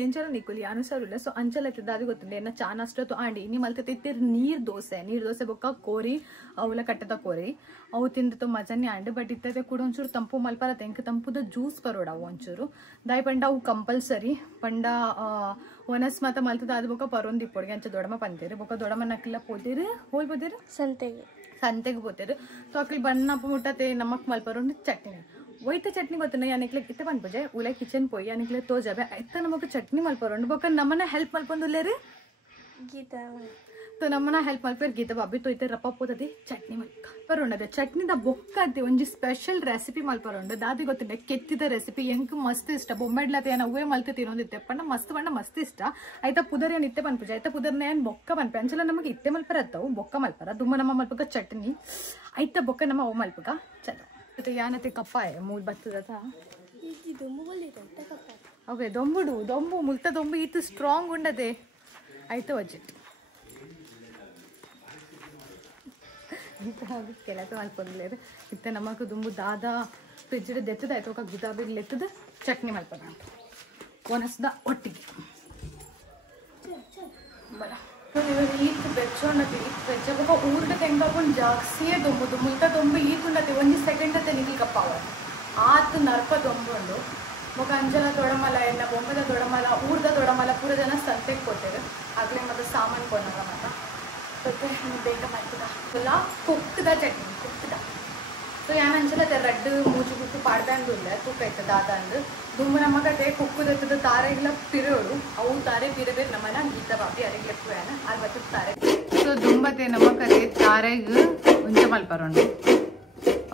ಎಂಚಲ ನಿಕ್ಕುಲಿ ಅನುಸಾರ ಸೊ ಅಂಚಲ ಅದು ಗೊತ್ತಿಲ್ಲ ಎನ್ನ ಚಾನ್ ಅಷ್ಟೊತ್ತು ಆಂಡಿ ಇನ್ನು ಮಲ್ಕತ್ತಿರ್ತೀರಿ ನೀರ್ ದೋಸೆ ಬೊಕ್ಕ ಕೋರಿ ಅವಲ ಕಟ್ಟದ ಕೋರಿ ಅವು ತಿಂದಿತ್ತು ಮಜಾನೆ ಆಂಡ್ ಬಟ್ ಇತ್ತದೆ ಕೂಡ ಒಂಚೂರು ತಂಪು ಮಲ್ಪರತ್ತೆ ಎಂಕ್ ತಂಪುದ ಜ್ಯೂಸ್ ಬರೋಡವು ಒಂಚೂರು ದಾಯಿ ಪಂಡ ಅವು ಕಂಪಲ್ಸರಿ ಪಂಡ ಒನಸ್ ಮಾತ ಮಲ್ತದ ಅದು ಬೊಕ್ಕ ಪರೊಂದು ಇಪ್ಪೊಡ್ಗೆ ಅಂಚ ದೊಡಮ ಪಂತೀರಿ ಬೊಕ್ಕ ದೊಡಮ ನಕ್ಕಿಲ್ಲ ಪೋತೀರಿ ಹೋಗ್ಬೋದಿರಿ ಸಂತೆಗೆ ಪೋತೀರಿ ಸೊ ಅಕ್ಲಿ ಬನ್ನಪ್ಪ ಮುಟ್ಟತೆ ನಮಕ್ ಮಲ್ಪರೊಂದು ಚಟ್ನಿ वही चटनी ಗೊತ್ತಿನ ಯಾನಿಕ್ಲೆ ಇತ್ತೆ ಬಂದ್ಬಜೆ ಉಲೆ ಕಿಚನ್ ಪೋಯಿ ಯಾನಿಕ್ಲೆ ತೋ ಜಾಬೆ ಐತ ನಮಕ ಚಟ್ನಿ ಮಲ್ಪರೋಂಡು ಬೊಕ ನಮ್ಮನ ಹೆಲ್ಪ್ ಮಲ್ಪೊಂದುಲ್ಲೇರಿ ಗೀತಾ तो नमना हेल्प मल्पेर गीता भाभी तो इते रप्ಪ पोतदी चटनी मल्क परोंडದೆ ಚಟ್ನಿದ ಬೊಕ್ಕ ಅಂತೆ ಒಂಜಿ ಸ್ಪೆಷಲ್ ರೆಸಿಪಿ ಮಲ್ಪರೋಂಡು ದಾದಿ ಗೊತ್ತಿನ ಕೆತ್ತಿದ ರೆಸಿಪಿ ಎಂಕ್ ಮಸ್ತ್ ಇಷ್ಟ ಬೊಮ್ಮೆಡ್ಲತೆ ಏನ ಅವೇ ಮಲ್ತೆ ತಿನ್ನೋದಿತ್ತೆ ಪಣ್ಣ ಮಸ್ತ್ ಇಷ್ಟ ಐತ ಪುದರ್ ಏನ್ ಇತ್ತೆ ಪನ್ಪುಜ ಐತ ಪುದರ್ನ ಏನ್ ಬೊಕ್ಕ ಪನ್ಪೆ ಅಂಚಲ ನಮಗೆ ಇತ್ತೆ ಮಲ್ಪರತ್ತವು ಬೊಕ್ಕ ಮಲ್ಪರ ದುಮ್ಮ ನಮ್ಮ ಮಲ್ಪಕ ಚಟ್ನಿ ಐತ ಬೊಕ್ಕ ನಮ್ಮ ಅವ ಮಲ್ಪಕ ಚಲೋ तो यानते कप्पाय मूल बत्तदा अवे दೊಂಬುಡು ದೊಂಬು ಮುಲ್ತ ದೊಂಬು ಇತ್ತು ಸ್ಟ್ರಾಂಗ್ ಉಂಡದೆ ಆಯ್ತು ಅಜ್ಜಿಟ್ ಕೆಲಸ ಮಲ್ಪೊಂದಿಲ್ಲ ಇತ್ತೆ ನಮಕ್ ದುಂಬು ದಾದ ಫ್ರಿಜ್ ದೆತ್ತದ ಆಯ್ತು ఒక ಗುದಾಬಿಗೆ ಲೆತ್ತದ ಚಟ್ನಿ ಮಲ್ಪದ ಒನಸ್ದ ಒಟ್ಟಿಗೆ ಬಲ ಈತ್ ಬೆಚ್ಚೋಂಡತಿ ಬೆಚ್ಚಗ ಊರ್ಡ ತೆಂಗಾಕೊಂಡು ಜಾಸ್ತಿಯೇ ದೊಂಬುದು ಮುಲ್ತ ದೊಂಬು ಈತುಂಡತಿ ಒಂದು ಸೆಕೆಂಡ್ ಅತ್ತೆ ನಿಖಿಲ್ ಕಪ್ಪಾವ ಆತು ನರ್ಪ ದೊಂಬುಂಡು ಬೊಕ ಅಂಜಲ ದೊಡಮಲ ಎನ್ನ ಬೊಂಬದ ದೊಡಮಲ ಊರ್ದ ದೊಡಮಲ ಪೂರ ಜನ ಸಂತೆಗೆ ಕೊಟ್ಟೇರು ಆಗ್ಲೇ ಮತ್ತೆ ಸಾಮಾನು ಕೊಂಡಾಗ ಮತ್ತೆ ಬೇಗ ಮಾಡ್ತದ ಫುಲ್ಲ ಕುಕ್ಕದ ಚಟ್ನಿ ಕುಕ್ಕದ ಸೊ ಯಾನ್ ಅಂಚಲ ರಡ್ಡು ಮೂಜು ಕುಕ್ಕು ಪಾಡ್ದಂಡುಲ್ಲ ಕುಕ್ ಆಯ್ತದ ಆದಂದು ದುಂಬು ನಮಗತೆ ಕುಕ್ಕುದತ್ತದ ತಾರೆಗಳ ಪಿರೋಡು ಅವು ತಾರೆ ಪಿರಬೇಕು ನಮ್ಮನ ಗೀತ ಬಾಬಿ ಅರೆಗ್ಲೆಕ್ಕು ಯಾನ ಅಲ್ವತ್ತು ತಾರೆ ಸೊ ದುಂಬತೆ ನಮಕತೆ ತಾರೆಗ್ ಉಂಚ ಮಲ್ಪರೋಂಡು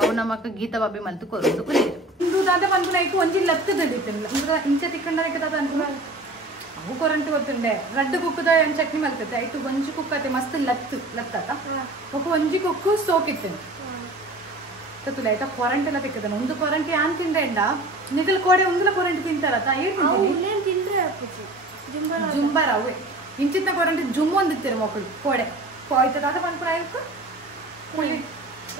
ಅವು ನಮಕ ಗೀತ ಬಾಬಿ ಮಲ್ತು ಕೊರೋದು ಉಳಿದು ಇಂದು ದಾದ ಪನ್ಪುನ ಐಕು ಒಂಜಿ ಲತ್ತದಿತ್ತಿಲ್ಲ ಅಂದ್ರೆ ಇಂಚ ತಿಕ್ಕಂಡಕ್ಕೆ ದಾದ ಅನ್ಪುನ ಅವು ಕೊರಂಟು ಗೊತ್ತುಂಡೆ ರಡ್ಡು ಕುಕ್ಕುದ ಏನು ಚಟ್ನಿ ಮಲ್ತದೆ ಐಟು ಒಂಜಿ ಕುಕ್ಕತೆ ಮಸ್ತ್ ಲತ್ತತ ಒಕ್ಕ ಒಂಜಿ ಕುಕ್ಕು ಸೋಕಿತ್ತೇನೆ ತುಲ ಆಯ್ತಾ ಕೊರಂಟ್ ಎಲ್ಲ ತಿಕ್ಕದ ಒಂದು ಕೊರಂಟಿ ಆನ್ ತಿಂದೆ ಎಂಡ ನಿಗಲ್ ಕೋಡೆ ಒಂದುಲ ಕೊರಂಟಿ ತಿಂತಾರತ್ತ ಜುಂಬಾರ ಅವೇ ಇಂಚಿನ ಕೊರಂಟಿ ಜುಮ್ ಒಂದಿತ್ತೀರ ಮಕ್ಕಳು ಕೋಡೆ ಹೋಯ್ತದ ಅದ ಪನ್ಪುರ ಆಯ್ತು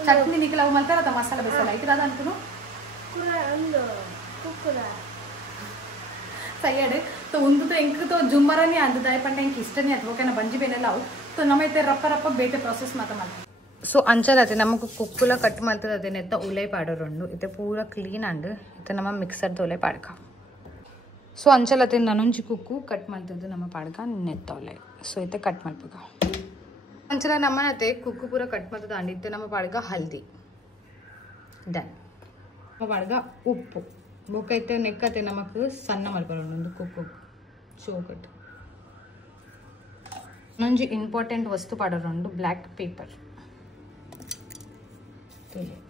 ಚಟ್ನಿ ನಿಖಿಲ್ ಅವು ಮಲ್ತಾರತ್ತ ಮಸಾಲ ಬೇಸಲ್ಲ ಐತದ ಅದ ಅನ್ಕುನು ಸೈಡ್ तो उंदु तो इंक तो जुम्मरनी अंददाय पंडे इंक इष्टनी अथवा बंजी बेनेಲ್ಲ ಅವು तो ನಮೈತೆ ರಪ್ಪ ಬೇಟೆ ಪ್ರಾಸೆಸ್ ಮಾತ ಮಾಡ್ತೀವಿ ಸೊ ಅಂಚಲತೆ ನಮಗೆ ಕುಕ್ಕುಲ ಕಟ್ ಮಾಡ್ತದೆ ಅದೇನೆತ್ತ ಉಲೆ ಪಾಡೋರು ಇತ್ತೆ ಪೂರ ಕ್ಲೀನ್ ಅಂಡ್ ಇತ್ತೆ ನಮ್ಮ ಮಿಕ್ಸರ್ದ ಉಲೆ ಪಾಡ್ಕ ಸೊ ಅಂಚಲತೆ ನನೊಂಜಿ ಕುಕ್ಕು ಕಟ್ ಮಾಡ್ತದೆ ನಮ್ಮ ಪಾಡ್ಕ ನೆತ್ತ ಉಲೆ ಸೊ ಇತ್ತೆ ಕಟ್ ಮಾಡ್ಬೇಕ ಅಂಚಲ ನಮ್ಮನತೆ ಕುಕ್ಕು ಪೂರ ಕಟ್ ಮಾಡ್ತದ ಅಂಡ್ ಇತ್ತೆ ನಮ್ಮ ಪಾಡ್ಕ ಹಲ್ದಿ ಡನ್ ನಮ್ಮ ಪಾಡ್ಕ ಉಪ್ಪು ಬೊಕ್ಕೈತೆ ನೆಕ್ಕತೆ ನಮಕ್ ಸಣ್ಣ ಮಲ್ಪರೋಣ ಒಂದು ಕುಕ್ಕು ಚೋಕಟ್ ನೊಂಜಿ ಇಂಪಾರ್ಟೆಂಟ್ ವಸ್ತು ಪಾಡೋರು ಬ್ಲ್ಯಾಕ್ ಪೇಪರ್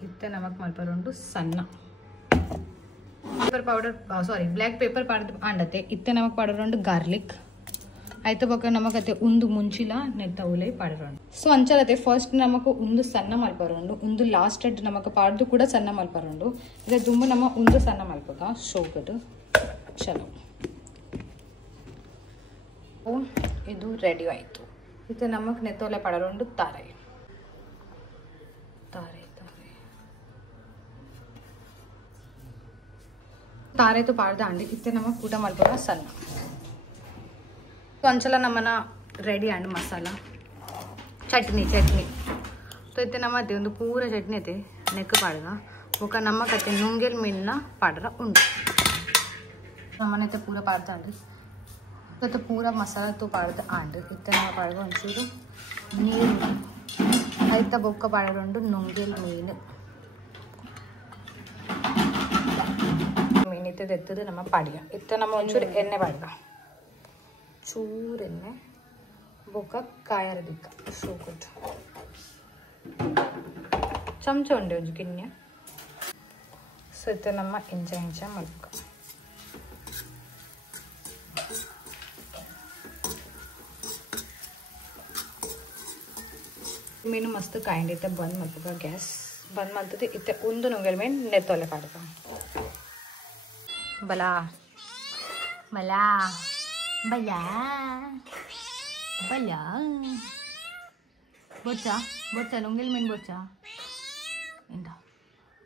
ಇತ್ತೆ ನಮಕ್ ಮಲ್ಪರೋಂಡು ಸಣ್ಣ ಪೇಪರ್ ಪೌಡರ್ ಸಾರಿ ಬ್ಲ್ಯಾಕ್ ಪೇಪರ್ ಪಾಡ್ದು ಅಂಡತೆ ಇತ್ತೆ ನಮಕ್ ಪಾಡೋರು ಗಾರ್ಲಿಕ್ ಆಯ್ತು ಬೊಕ್ಕ ನಮಕತೆ ಉಂದು ಮುಂಚಿಲ ನೆತ್ತ ಉಲೆ ಪಾಡೋರು ಸೊ ಅಂಚಲತೆ ಫಸ್ಟ್ ನಮಕ್ ಉಂದು ಸಣ್ಣ ಮಲ್ಪರೋಂಡು ಉಂದು ಲಾಸ್ಟ್ ಅಡ್ ನಮಕ್ ಪಾಡ್ದು ಕೂಡ ಸಣ್ಣ ಮಲ್ಪರೋಂಡು ಇದೇ ದುಂಬು ನಮ್ಮ ಉಂದು ಸಣ್ಣ ಮಲ್ಪಕ ಶೋಗಡ್ ಚಲೋ ಇದು ರೆಡಿ ಆಯ್ತು ಇತ್ತೆ ನಮಕ್ ನೆತ್ತ ಉಲೆ ಪಾಡೋರು ತಾರೆ ತಾರೆ ತಾರೆ तो पाಡ್ದ अंडी इत्ते नमक ऊट मल्पग सಣ್ಣ तो अंचल नमना रेडी अंड मसाला चटनी तो इत्ते नम अते ಒಂದು पूरा चटनी अते नेक पाडग ओक नमक अते नुंगेल मीन पाडर उंडु नमने ते पूरा पाडद अंड तो पूरा मसाला तो पाडद अंड इत्ते नम पाडग ಒಂಚೂರು ನೀರು ಐತ ಬೊಕ್ಕ ಪಾಡೋರು ನುಂಗೇಲ್ ಮೀನು मीन नम पाड़िय इत नम चूर एण्णे पाड़ग चूर एण्णे बोक कायरदिक्क शोकुट चमच उंडे उंजि गिन्ने सो इत नम इंच इंच मल्क मीन मस्त कायंड इते बंद मल्पग गैस बंद मल्तदे इते उंदु नुंगेल मीन नेतोले पाड़ग बला बला बला बला बोचा बोचा नुंगेल मीन बोचा इंदा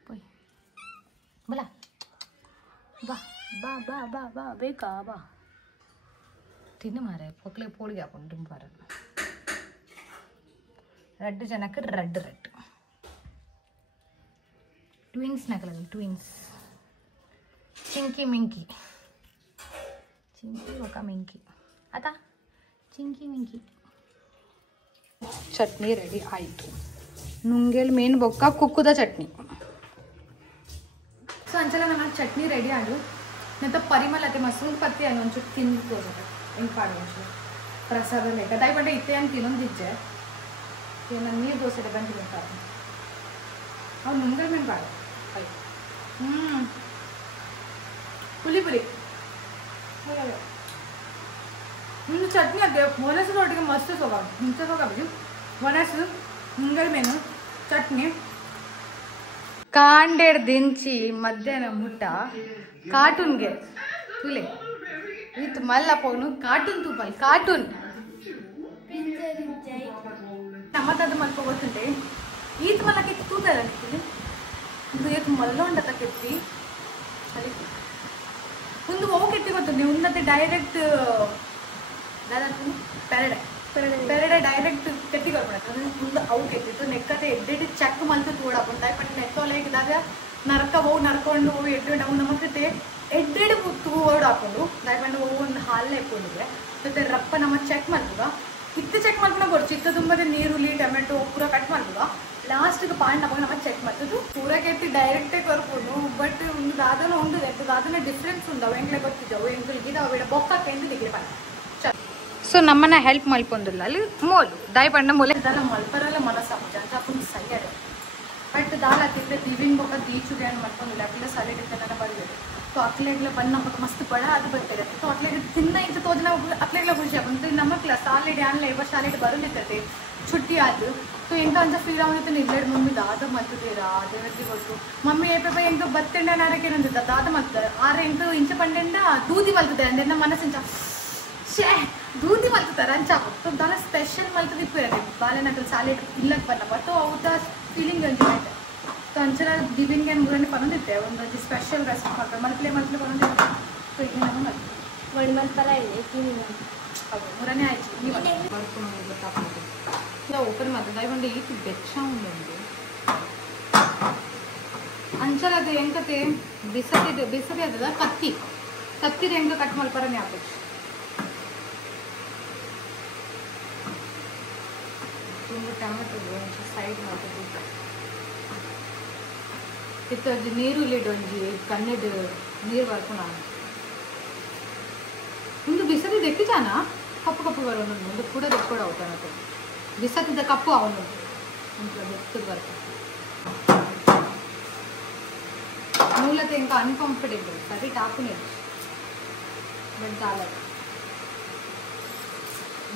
पोई बला बा बा बा बा बा बेका बा ತಿನ್ನು ಮಾರೆ ಪೊಕ್ಲೆ ಪೋಳಿಗೆ ಹಾಕೊಂಡು ದುಂಬಾರ ರೆಡ್ ಜನಕ್ಕೆ ರೆಡ್ ಟ್ವಿನ್ಸ್ ನಕಲ ಟ್ವಿನ್ಸ್ ಚಿಂಕಿ ಮಿಂಕಿ ఒక ಮಿಂಕಿ ಆತ ಚಿಂಕಿ ಮಿಂಕಿ ಚಟ್ನಿ ರೆಡಿ ಆಯಿತು ನುಂಗೇಲಿ ಮೇನ್ ಬೊಕ್ಕ ಕುಕ್ಕುದ ಚಟ್ನಿ ಸೊ ಅಂಚೆಲ್ಲ ನನ್ನ ಚಟ್ನಿ ರೆಡಿ ಆಡು ನಂತರ ಪರಿಮಳ ಅದೇ ಮಸೂರು ಪತ್ತಿ ಅಲ್ಲಿ ಒಂಚೂರು ತಿಂದು ತೋರಿಸುತ್ತೆ ಹೆಂಗೆ ಪಾಡು ಒಂಚೂರು ಪ್ರಸಾದ ಲೆಕ್ಕ ದಯ ಪಂಡೆ ಇತ್ತೆ ಅಂತ ತಿನ್ನೊಂದಿಜ್ಜೆ ನಾನು ನೀರು ದೋಸೆ ಬಂದು ತಿಂತಾರೆ ಅವ್ನು ನುಂಗಲ್ ಮೇನ್ ಪಾಡು ಪುಲಿ ಮುಂದೆ ಚಟ್ನಿ ಅದೇ ಒಣಸು ಒಟ್ಟಿಗೆ ಮಸ್ತ್ ಸೊಗಾಡು ಮುಂಚೆ ಸೊಗಾಬಿ ಒಣಸು ಮುಂಗಲ್ ಮೇನು ಚಟ್ನಿ ಕಾಂಡೇಡ್ ದಿಂಚಿ ಮಧ್ಯಾಹ್ನ ಮುಟ್ಟ ಕಾರ್ಟೂನ್ಗೆ ತುಲೆ ಇತ್ತು ಮಲ್ಲ ಪೋನು ಕಾರ್ಟೂನ್ ತೂಪಲ್ ಕಾರ್ಟೂನ್ ನಮ್ಮದಾದ ಮಲ್ಪ ಗೊತ್ತುಂಟೆ ಈತ ಮಲ್ಲಕ್ಕೆ ತೂತಲ್ಲ ಇದು ಏತ್ ಮಲ್ಲ ಉಂಡತ ಕೆತ್ತಿ ಅಲ್ಲಿ ಒಂದು ಹೋಗಿ ಕೆತ್ತಿ ಗೊತ್ತುಂಟೆ ಉನ್ನತೆ ಡೈರೆಕ್ಟ್ ಪೆರಡೆ ಡೈರೆಕ್ಟ್ ಕೆತ್ತಿ ಕೊಡ್ಬಿಡತ್ತೆ ಮುಂದೆ ಅವು ಕೆತ್ತಿತ್ತು ನೆಕ್ಕತೆ ಎಡ್ಡೆಡ್ ಚೆಕ್ ಮಲ್ತು ತೂಡಾಪುಂಟ ಬಟ್ ನೆತ್ತೊಲೆಗಿದಾಗ ನರಕ ಹೋಗಿ ನರ್ಕೊಂಡು ಹೋಗಿ ಎಡ್ಡೆಡ್ ಅವು ನಮಗತೆ ಎಡ್ಡೆಡ್ ತೂಡು ಹಾಕೊಂಡು ದಯಪಂಡು ಹೋಗಿ ಒಂದು ಹಾಲನ್ನ ಇಟ್ಕೊಂಡಿದ್ರೆ ಮತ್ತೆ ರಪ್ಪ ನಮ್ಮ ಚೆಕ್ ಮಾಡ್ತದ ಇತ್ತು ಚೆಕ್ ಮಾಡ್ಕೊಂಡು ಕೊಡು ಚಿತ್ತ ತುಂಬದೆ ನೀರುಳ್ಳಿ ಟೊಮೆಟೊ ಪೂರ ಕಟ್ ಮಾಡ್ತದ ಲಾಸ್ಟ್ಗೆ ಪಾಂಡ್ ನಮಗೆ ನಮ್ಮ ಚೆಕ್ ಮಾಡ್ತದ್ದು ಪೂರ ಕೆತ್ತಿ ಡೈರೆಕ್ಟೇ ಕರ್ಕೊಂಡು ಬಟ್ ಒಂದು ದಾದನ ಒಂದು ದಾದನ ಡಿಫ್ರೆನ್ಸ್ ಉಂಡವು ಎಂಗ್ಲೆ ಗೊತ್ತಿದ್ದವು ಎಂಗ್ಲಿಗೆ ಅವು ಬೊಕ್ಕಕ್ಕೆ ಎಂದು ಡಿಗ್ರಿ ಪಾಂಡ್ ಸೊ ನಮ್ಮನ್ನ ಹೆಲ್ಪ್ ಮಲ್ಪೊಂದಿಲ್ಲ ಅಲ್ಲಿ ಮೋಲು ದಾಯಿ ಪಂಡ ಮೂಲೆ ದಾಲ ಮಲ್ಪರಲ್ಲ ಮನಸ್ಸಾಪು ಜಂಜಾಪುನ್ ಸೈಯರೆ ಬಟ್ ದಾಲ ತಿಂದ್ರೆ ದಿವಿನ್ ಬೊಕ್ಕ ದೀಚುಗೆ ಅಂತ ಮಲ್ಪೊಂದಿಲ್ಲ ಅಕ್ಲೆ ಸರಿ ನನ್ನ ಬರಬೇಕು ಸೊ ಅಕ್ಲೆಗ್ಲ ಬಂದು ನಮಗೆ ಮಸ್ತ್ ಪಡ ಅದು ಬರ್ತದೆ ಸೊ ಅಕ್ಲೆಗ್ ತಿನ್ನ ಇಂತ ತೋಜನ ಅಕ್ಲೆಗ್ಲ ಖುಷಿ ಆಗುತ್ತೆ ನಮ್ಮ ಕ್ಲಾಸ್ ಸಾಲಿಡ್ ಆನ್ಲೆ ಇವ ಶಾಲೆಡ್ ಬರಲಿರ್ತದೆ छुट्टी आदि तो ಎಂತ ಅಂತ ಫೀಲ್ ಆಗುತ್ತೆ ನಿಲ್ಲೆಡ್ ಮಮ್ಮಿ ದಾದ ಮಲ್ತಿದ್ದೀರಾ ದೇವರಿಗೆ ಗೊತ್ತು ಮಮ್ಮಿ ಏಪೇಪ ಎಂಕ ಬತ್ತೆಂಡ ನಾಡಕ್ಕೆ ಏನಂತ ದಾದ ಮಲ್ತಾರೆ ಆರೆ ಎಂಕ ಇಂಚ ಪಂಡೆಂಡ ದೂದಿ ಮಲ್ತದೆ ಅಂದ್ರೆ ನಮ್ಮ ಮನಸ್ಸಿಂಚ ಶೇ ದೂದಿ ಮಲ್ತಾರೆ ಅಂಚಾಕು ದಾಲ ಸ್ಪೆಷಲ್ ಮಲ್ತದಿ ಇಪ್ಪಿರದೆ ಬಾಲೆನಕಲ್ ಸಾಲೆಡ್ ಇಲ್ಲಕ್ಕೆ ಬನ್ನಪ್ಪ ಸೊ ಅವತ್ತ ಫೀಲಿಂಗ್ ಎಂಜಾಯ್ಮೆಂಟ್ ಸೊ ಅಂಚನ ದಿಬಿನ್ಗೆ ಮೂರನೇ ಪನೊಂದಿತ್ತೆ ಒಂದು ಸ್ಪೆಷಲ್ ರೆಸಿಪಿ ಮಾಡ್ತಾರೆ ಮಲ್ಪಲೆ ಪನೊಂದಿತ್ತೆ ಸೊ ಈಗ ನಾನು ಮಲ್ತು ಒಂದು ಮಲ್ಪಲ ಇದೆ ಹೌದು ಮೂರನೇ ಆಯ್ತು ನೀವು ಬರ್ಕೊಂಡು ಗೊತ್ತಾಗ್ತದೆ ఇలా ఓపెన్ మాత్రం దయవండి ఇది బెచ్చా ఉందండి అంచలది ఎంకతే బిసది అದ ಕತ್ತಿ ಹೆಂಗ ಕಟ್ ಮಲ್ಪರನೇ ಆಗ್ಬೇಕು ತುಂಬ ಟೊಮೆಟೊ ಸೈಡ್ ಮಾಡ್ತೀವಿ ಇತ್ತೊಂದು ನೀರುಳ್ಳಿ ಒಂಜಿ ಕಣ್ಣೆಡ್ ನೀರು ಬರ್ಕೊಳ ಒಂದು ಬಿಸದಿ ದೆಕ್ಕಿಜಾನ ಕಪ್ಪು ಬರೋಣ ಒಂದು ಕೂಡ ದೆಕ್ಕೊಡ అవుతాನದು ಬಿಸತ್ತಿದ್ದ ಕಪ್ಪು ಅವನು ಅಂತ ಬೆಚ್ಚಗೆ ಬರ್ತದೆ ಮೂಲತೆ ఇంకా ಅನ್ಕಂಫರ್ಟೇಬಲ್ ಸರಿ ಟಾಪುನೇದು ಬಟ್ ದಾಲ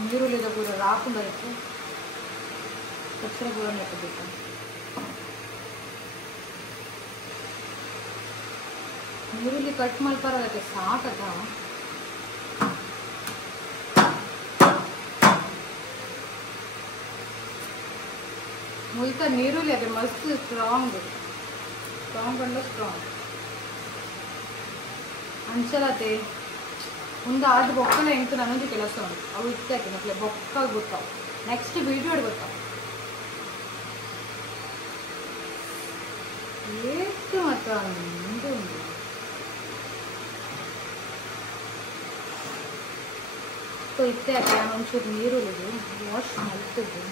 ನೀರುಳ್ಳಿದ ಪೂರ ರಾకుండా ಇತ್ತು ಕಚ್ಚರ ಪೂರ ನೆಟ್ಟಬೇಕು ನೀರುಳ್ಳಿ ಕಟ್ ಮಲ್ಪರದಕ್ಕೆ ಸಾಕದ ಮುಲ್ತ ನೀರುಳ್ಳಿ ಅದೇ ಮಸ್ತ್ ಸ್ಟ್ರಾಂಗ್ ಅಂದ್ರೆ ಸ್ಟ್ರಾಂಗ್ ಅಂಚಲತೆ ಒಂದು ಆದ ಬೊಕ್ಕಲ ಎಂಟು ನನ್ನೊಂದು ಕೆಲಸ ಉಂಟು ಅವು ಇತ್ತಾಕೆ ಮಕ್ಕಳು ಬೊಕ್ಕ ಗೊತ್ತಾವು ನೆಕ್ಸ್ಟ್ ವಿಡಿಯೋ ಗೊತ್ತಾವು ಎಷ್ಟು ಮತ್ತು ಒಂದು ಉಂಟು ಸೊ ಇತ್ತಾಕೆ ಒಂಚೂರು ನೀರುಳ್ಳಿದು ವಾಶ್ ಮಲ್ತಿದ್ದು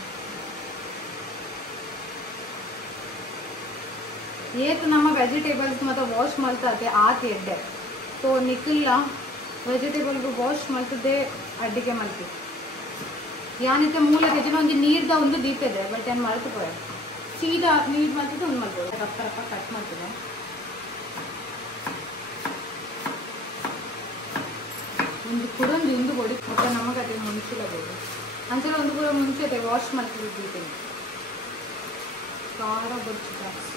ಏತು ನಮ್ಮ ವೆಜಿಟೇಬಲ್ಸ್ ಮತ್ತು ವಾಶ್ ಮಾಡ್ತದೆ ಆತಿ ಎಡ್ಡೆ ಸೊ ನಿಖಿಲ್ಲ ವೆಜಿಟೇಬಲ್ಗೂ ವಾಶ್ ಮಾಡ್ತದೆ ಅಡ್ಡಿಗೆ ಮಲ್ತಿ ಯಾನಿತ್ತೆ ಮೂಲ ತೆಜಿನ ಒಂದು ನೀರ್ದ ಒಂದು ದೀಪಿದೆ ಬಟ್ ಏನು ಮಲ್ತು ಪೋಯ ಸೀದಾ ನೀರು ಮಾಡ್ತಿದ್ದೆ ಒಂದು ಮಲ್ಬೋದು ರಪ್ಪ ಕಟ್ ಮಾಡ್ತಿದೆ ಒಂದು ಕುಡೊಂದು ಇಂದು ಕೊಡಿ ಮತ್ತೆ ನಮಗೆ ಅದೇ ಮುಂಚಿಲಬಹುದು ಅಂಚೆ ಒಂದು ಕೂಡ ಮುಂಚೆ ವಾಶ್ ಮಾಡ್ತಿದ್ದೆ ದೀಪಿದೆ ಖಾರ ಬಚ್ಚು ಜಾಸ್ತಿ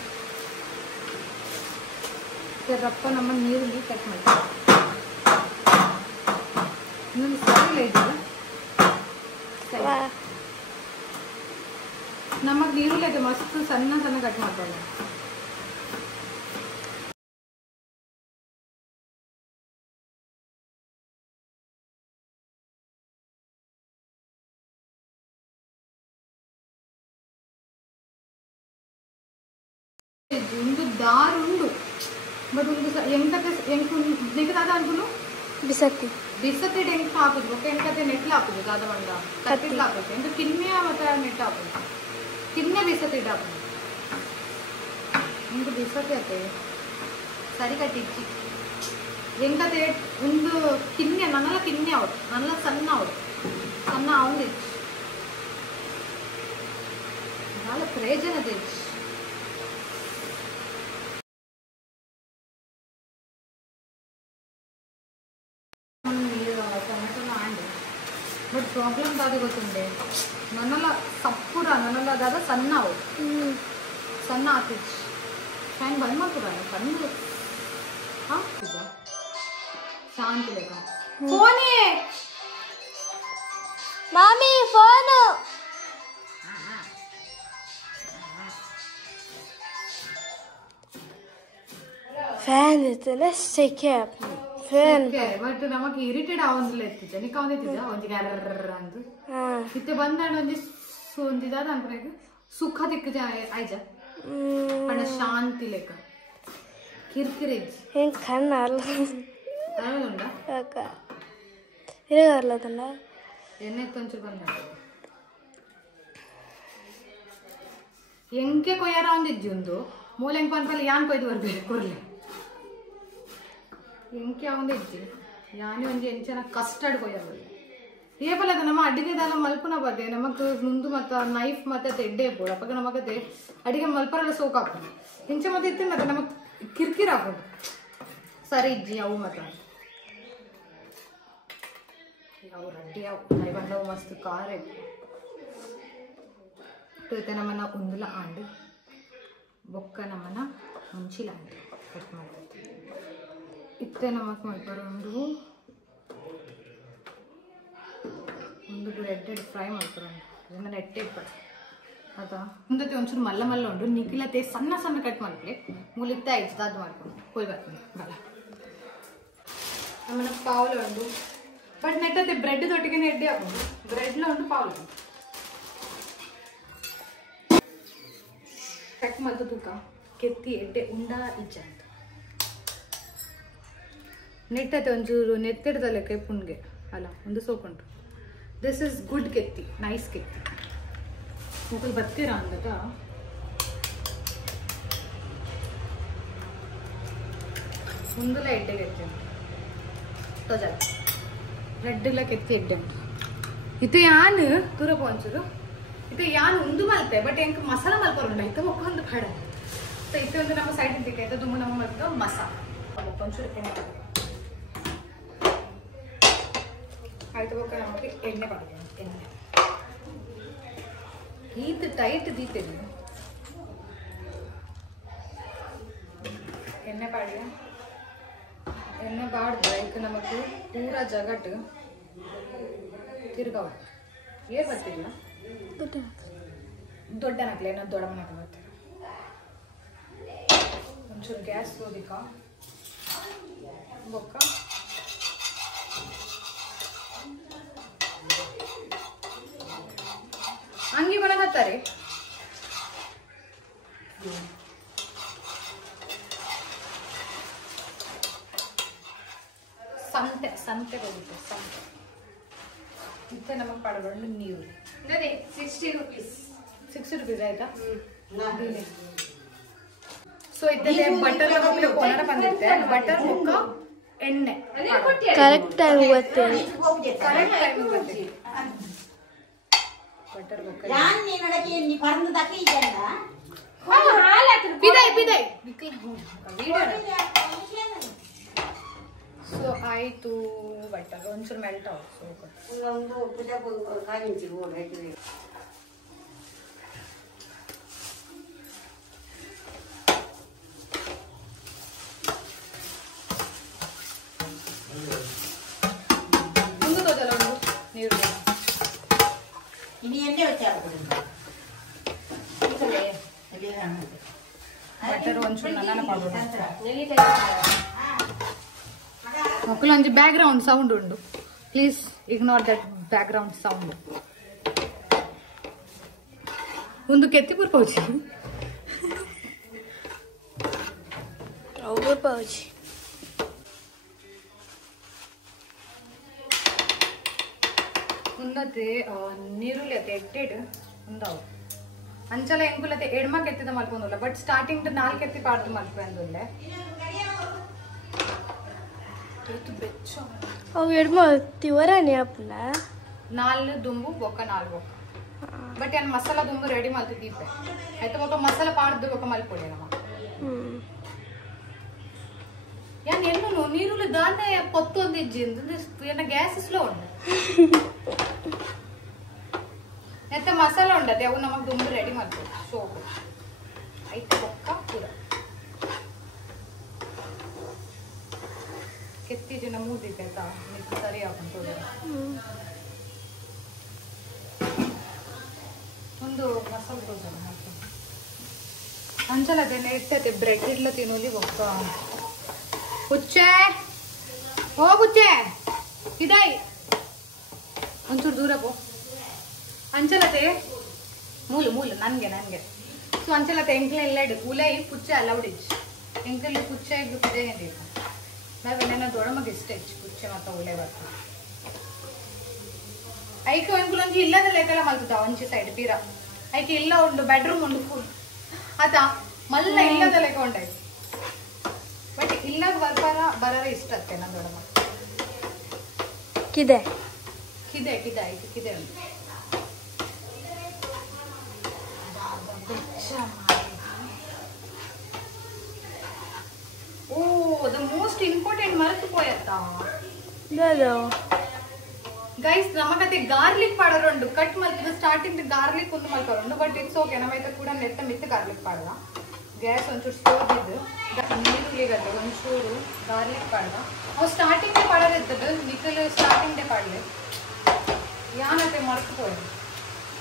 ರಪ್ಪ ನಮ್ಮ ನೀರುಳ್ಳಿ ಕಟ್ ಮಾಡ್ತೀವಿ ಇನ್ನೊಂದು ಸರಿ ಇದೆಯಲ್ಲ ನಮಗೆ ನೀರುಳ್ಳಿ ಅದು ಮಸ್ತ್ ಸಣ್ಣ ಕಟ್ ಮಾಡ್ತಾರೆ ಒಂದು ದಾರು ಉಂಡು ಬಟ್ ಒಂದು ಎಂಟಕ್ಕೆ ಎಂಟು ದಿಗದಾದ ಅನ್ಕೊಂಡು ಬಿಸತ್ತಿ ಎಂಟು ಹಾಕುದು ಓಕೆ ಎಂಟಕ್ಕೆ ನೆಟ್ಲು ಹಾಕುದು ದಾದ ಮಂಡ ಕತ್ತಿಡ್ಲು ಹಾಕುದು ಎಂಟು ಕಿನ್ನೆ ಮತ್ತೆ ನೆಟ್ಟು ಹಾಕುದು ಕಿನ್ನೆ ಬಿಸತ್ತಿ ಹಾಕುದು ಎಂಟು ಬಿಸತ್ತಿ ಆತೆ ಸರಿ ಕಟ್ಟಿಚ್ಚಿ ಎಂಕತೆ ಒಂದು ಕಿನ್ನೆ ನನ್ನೆಲ್ಲ ಕಿನ್ನೆ ಅವಳು ನನ್ನೆಲ್ಲ ಸಣ್ಣ ಅವಳು ಸಣ್ಣ ಅವನು ಇಚ್ಚಿ ಭಾಳ ಪ್ರಯೋಜನ ತೆಚ್ಚಿ ಬಟ್ ಪ್ರಾಬ್ಲಮ್ ದಾದಿ ಗೊತ್ತುಂಡೆ ನನ್ನೆಲ್ಲ ಸಪ್ಪುರ ನನ್ನೆಲ್ಲ ಅದಾದ ಸಣ್ಣ ಅವಳು ಸಣ್ಣ ಆತಿಚ್ಚಿ ಫ್ಯಾನ್ ಬಂದ್ ಮಾಡ್ತದ ಸಣ್ಣ ಹಾಂ ಶಾಂತಿ ಲೆಕ್ಕ ಫೋನೇ ಮಾಮಿ ಫೋನು ಫ್ಯಾನ್ ಇರ್ತದೆ ಸೆಕೆ ಫ್ಯಾನ್ ಬಟ್ ನಮಗೆ ಇರಿಟೇಟ್ ಆವಂದಿಲ್ಲ ಇರ್ತಿದ್ದೆ ನಿಕ್ಕ ಒಂದಿತ್ತಿದ್ದ ಒಂದಿಗೆ ಅಂತ ಇತ್ತೆ ಬಂದಾಣ ಒಂದಿದಾದ ಅನ್ಕೊಂಡಾಗ ಸುಖ ದಿಕ್ಕಜ ಆಯ್ಜ ಪಣ ಶಾಂತಿ ಲೆಕ್ಕ ಕಿರ್ಕಿರಿ ಹೆಂಗ್ ಕಣ್ಣ ಅಲ್ಲ ಅಲ್ಲ ಇರಗರ್ಲದಲ್ಲ ಎಣ್ಣೆ ತೊಂಚೂರು ಬಂದ ಎಂಕೆ ಕೊಯ್ಯಾರ ಒಂದಿಜ್ಜಿ ಒಂದು ಮೂಲೆಂಗೆ ಪನ್ಪಲ್ಲಿ ಯಾನ್ ಕೊಯ್ದು ಬರ್ಬೇಕು ಕೊರ್ಲಿ ಎಂಕೆ ಒಂದಿಜ್ಜಿ ಯಾನೇ ಒಂಜಿ ಎಂಚನ ಕಸ್ಟರ್ಡ್ ಕೊಯ್ಯಾರ ಏಪಲ್ಲದ ನಮ್ಮ ಅಡಿಗೆದೆಲ್ಲ ಮಲ್ಪುನ ಬಗೆ ನಮಕ್ ಮುಂದು ಮತ್ತ ನೈಫ್ ಮತ್ತೆ ತೆಡ್ಡೆ ಬೋಡ ಅಪ್ಪ ನಮಗತ್ತೆ ಅಡಿಗೆ ಮಲ್ಪರೆಲ್ಲ ಸೋಕ್ ಹಾಕೊಂಡು ಇಂಚ ಮತ್ತೆ ಇತ್ತು ಮತ್ತೆ ನಮಗ್ ಕಿರ್ಕಿರ್ ಹಾಕೊಂಡು ಸರಿ ಇಜ್ಜಿ ಅವು ಮತ್ತೆ ಅವು ರಡ್ಡಿ ಅವು ನೈ ಬಂದವು ಮಸ್ತ್ ಖಾರ ಇತ್ತು ನಮ್ಮನ್ನ ಉಂದುಲ ಆಂಡು ಬೊಕ್ಕ ನಮ್ಮನ್ನ ಮುಂಚಿಲ ಆಂಡು ಕಟ್ ಮಾಡ್ತೈತಿ ಇತ್ತೆ ನಮಕ್ ಮಲ್ಪರ ಒಂದು ಬ್ರೆಡ್ ಫ್ರೈ ಮಾಡ್ತಾರೆ ಅದನ್ನ ನೆಟ್ಟೆ ಇಟ್ಬಿಟ್ಟು ಅದಾ ಮುಂದತ್ತೆ ಒಂಚೂರು ಮಲ್ಲ ಮಲ್ಲ ಉಂಡು ನಿಖಿಲತೆ ಸಣ್ಣ ಸಣ್ಣ ಕಟ್ ಮಾಡ್ಲಿ ಮುಲಿತ ಇತ್ತು ಅದು ಮಾಡ್ಕೊಂಡು ಹೋಯ್ ಬರ್ತೀನಿ ಬಲ ನಮ್ಮನ್ನ ಪಾವ್ಲ ಉಂಡು ಬಟ್ ನೆಟ್ಟತ್ತೆ ಬ್ರೆಡ್ ತೊಟ್ಟಿಗೆ ಎಡ್ಡೆ ಹಾಕೊಂಡು ಬ್ರೆಡ್ಲ ಉಂಡು ಪಾವ್ಲ ಉಂಡು ಕಟ್ ಮಾಡ್ದು ತೂಕ ಕೆತ್ತಿ ಎಡ್ಡೆ ಉಂಡ ಇಜ್ಜ ಅಂತ ನೆಟ್ಟತ್ತೆ ಒಂಚೂರು ನೆತ್ತಿಡ್ದಲ್ಲ ಕೆಪ್ಪುಣ್ಗೆ ಅಲ್ಲ ಒಂದು ಸೋಕುಂಟು ದಿಸ್ ಇಸ್ ಗುಡ್ ಕೆತ್ತಿ ನೈಸ್ ಕೆತ್ತಿ ಮಕ್ಕಳು ಬರ್ತೀರಾ ಅಂದಾಗ ಮುಂದಲ ಎಡ್ಡೆ ಕೆತ್ತಿ ಉಂಟು ತೋಜ ರೆಡ್ಡಿಲ್ಲ ಕೆತ್ತಿ ಎಡ್ಡೆ ಉಂಟು ಇದು ಯಾನ್ ದೂರಪ್ಪ ಒಂಚೂರು ಇದು ಯಾನ್ ಉಂದು ಮಲ್ಪೆ ಬಟ್ ಎಂಕ್ ಮಸಾಲ ಮಲ್ಪರುಂಡ ಇತ್ತ ಒಂದು ಬೇಡ ಇತ್ತೆ ಒಂದು ನಮ್ಮ ಸೈಡ್ ಇಂತಿಕೆ ಆಯ್ತು ತುಂಬ ನಮ್ಮ ಮಲ್ಪದ ಮಸಾಲ ಒಂಚೂರು ಎಣ್ಣೆ ಆಯ್ತು ಬೊಕ್ಕ ನಮಗೆ ಎಣ್ಣೆ ಪಡೆದ ಎಣ್ಣೆ ಈತ ಟೈಟ್ ದೀತೆದು ಎಣ್ಣೆ ಪಾಡಿಯ ಎಣ್ಣೆ ಬಾಡ್ದು ಈಗ ನಮಗೆ ಪೂರಾ ಜಗಟ್ಟು ತಿರ್ಗಾವ ಏರ್ ಬರ್ತಿಲ್ಲ ದೊಡ್ಡ ನಕ್ಲೆ ಏನೋ ದೊಡ್ಡ ಮನೆ ಬರ್ತೀರ ಒಂಚೂರು ಗ್ಯಾಸ್ ಹೋದಿಕ ಬೊಕ್ಕ ಅಂಗಿ ಬಣಗತ್ತಾರೆ ಸಂತೆ ಸಂತೆಗೆ ಹೋಗುತ್ತೆ ಸಂತೆ ಮತ್ತೆ ನಮಗೆ ಪಡಬಂಡು ನೀರು ಅದೇ 60 ರೂಪೀಸ್ 60 ರೂಪೀಸ್ ಆಯ್ತಾ ಸೊ ಇದಕ್ಕೆ ಬಟರ್ ಕೊನರ ಬಂದಿರುತ್ತೆ ಬಟರ್ ಮುಕ್ಕ ಎಣ್ಣೆ ಕರೆಕ್ಟ್ ಟೈಮ್ ಗೊತ್ತಿಲ್ಲ ಕರೆಕ್ಟ್ ಟೈಮ್ ಗೊತ್ತಿಲ್ಲ ಬಟರ್ ಮುಕ್ಕ ಯಾನ್ ನೀ ನಡಕ್ಕೆ ನೀ ಪರಂದಕ್ಕೆ ಇದೆಲ್ಲ ಬಿದೈ ಬಿದೈ ವಿಡಿಯೋ ಸೊ ಆಯ್ತು ಬಟರ್ ಒಂಚೂರು ಮೆಲ್ಟ್ ಆಯ್ತು ಒಂದು ಪೂಜಾ ಕಾಯಿಸಿ ಓಡಾಡಿ ಒಂದು ತೋದಲ್ಲ ಒಂದು ನೀರು ಇನಿ ಎಣ್ಣೆ ಹಚ್ಚಾಡ್ಬಿಡು ಬಟರ್ ಒಂಚೂರು ನನ್ನ ಮಾಡ್ಬೋದು ಮಕ್ಕಳು ಒಂಜಿ ಬ್ಯಾಕ್ ಗ್ರೌಂಡ್ ಸೌಂಡ್ ಉಂಡು please ignore that back ground sound ಒಂದು ಕೆತ್ತಿ ಪೂರ್ಪೌಚಿ अवघड पावची ಉಂದತೆ ನೀರುಳ್ಳಿ ಅತ್ತೆ ಎಟ್ಟೆಡ್ ಉಂದಾವು ಅಂಚಲ ಎಂಕುಲತೆ ಎಡ್ಮಕ್ ಎತ್ತಿದ ಮಲ್ಕೊಂಡುಲ್ಲ ಬಟ್ ಸ್ಟಾರ್ಟಿಂಗ್ 4 ಎತ್ತಿ ಪಾಡ್ದು ಮಲ್ಕೊಂಡುಲ್ಲೆ अहो एडमा तिवरा नाही आपला 4 ದುಂಬು ಬೊಕ್ಕ 4 ಬೊಕ್ಕ ಬಟ್ ಏನ್ ಮಸಾಲಾ ದುಂಬು ರೆಡಿ ಮಾಡ್ದು ದೀಪೆ ಆಯ್ತು ಬೊಕ್ಕ ಮಸಾಲಾ ಪಾಡ್ದು ಬೊಕ್ಕ ಮಲ್ಪೊಡೆ ನಮ್ಮ ಯಾನ್ ಎನ್ನು ನೀರುಳ್ಳಿ ದಾನೆ ಪೊತ್ತೊಂದು ಇಜ್ಜಿಂದು ಏನ ಗ್ಯಾಸ್ ಸ್ಲೋ ಉಂಟು ಮತ್ತೆ ಮಸಾಲ ಉಂಟದೆ ಅವು ನಮಗ್ ದುಂಬು ರೆಡಿ ಮಾಡ್ಬೋದು ಸೋಪು ಆಯ್ತು ಬೊಕ್ಕ ಪೂರ ಕೆತ್ತಿ ಜನ ಮೂದಿದೆ ಆಯ್ತಾ ಮಿಕ್ಸ್ ಸರಿ ಹಾಕೊಂಡು ಒಂದು ಮಸಾಲ ದೋಸೆ ಮಾಡ್ತೀನಿ ಅಂಚಲ ಅದೇನೆ ಇರ್ತೈತೆ ಬ್ರೆಡ್ ಇಡ್ಲ ತಿನ್ನೋಲಿ ಬೊಕ್ಕ ಹುಚ್ಚೆ ಹೋಗುಚ್ಚೆ ಇದಾಯಿ ಒಂಚೂರು ದೂರ ಪೋ ಅಂಚಲತೆ ಮೂಲು ನನ್ಗೆ ಸೊ ಅಂಚಲತೆ ಎಂಕ್ಲೆ ಎಲ್ಲ ಇಡು ಉಲೈ ಪುಚ್ಚೆ ಅಲ್ಲ ಉಡಿಚ್ ಎಂಕ್ಲೆ ಪುಚ್ಚೆ ಇದ್ದು ಕುದೇನೆ ಬೇಕು ನಾವೇನ ದೊಡಮಗೆ ಇಷ್ಟ ಹೆಚ್ಚು ಪುಚ್ಚೆ ಮತ್ತು ಉಲೆ ಬರ್ತಾರೆ ಐಕೆ ಒಂದ್ಕುಲೊಂಜಿ ಇಲ್ಲದ ಲೆಕ್ಕಲ ಮಲ್ತದ ಒಂಚಿ ಸೈಡ್ ತೀರ ಐಕೆ ಇಲ್ಲ ಉಂಡು ಬೆಡ್ರೂಮ್ ಉಂಡು ಫುಲ್ ಆತ ಮಲ್ಲ ಇಲ್ಲದ ಲೆಕ್ಕ ಉಂಟಾಯ್ತು ಬಟ್ ಇಲ್ಲದ ಬರಾರ ಇಷ್ಟ ಅತ್ತೆ ನನ್ನ ದೊಡಮ किदे ಕಿದೆ ಉಂಟು ಓ ದ ಮೋಸ್ಟ್ ಇಂಪಾರ್ಟೆಂಟ್ ಮರೆತು ಪೋಯತ್ತ दादा ಗೈಸ್ ನಮಗತ್ತೆ ಗಾರ್ಲಿಕ್ ಪಾಡರುಂಡು ಕಟ್ ಮಲ್ತಿದ ಸ್ಟಾರ್ಟಿಂಗ್ ಗಾರ್ಲಿಕ್ ಒಂದು ಮಲ್ಪರುಂಡು ಬಟ್ ಇಟ್ಸ್ ಓಕೆ ನಮೈತೆ ಕೂಡ ನೆತ್ತ ಮಿತ್ತ ಗಾರ್ಲಿಕ್ ಪಾಡ್ದ ಗ್ಯಾಸ್ ಒಂಚೂರು ಸ್ಟೋವ್ ನೀರುಳ್ಳಿಗತ್ತೆ ಒಂಚೂರು ಗಾರ್ಲಿಕ್ ಪಾಡ್ದ ಅವು ಸ್ಟಾರ್ಟಿಂಗ್ ಪಾಡದಿರ್ತದ ನಿಖಲ್ ಸ್ಟಾರ್ಟಿಂಗ್ ಪಾಡ್ಲೆ ಯಾನತ್ತೆ ಮರೆತು ಪೋಯದು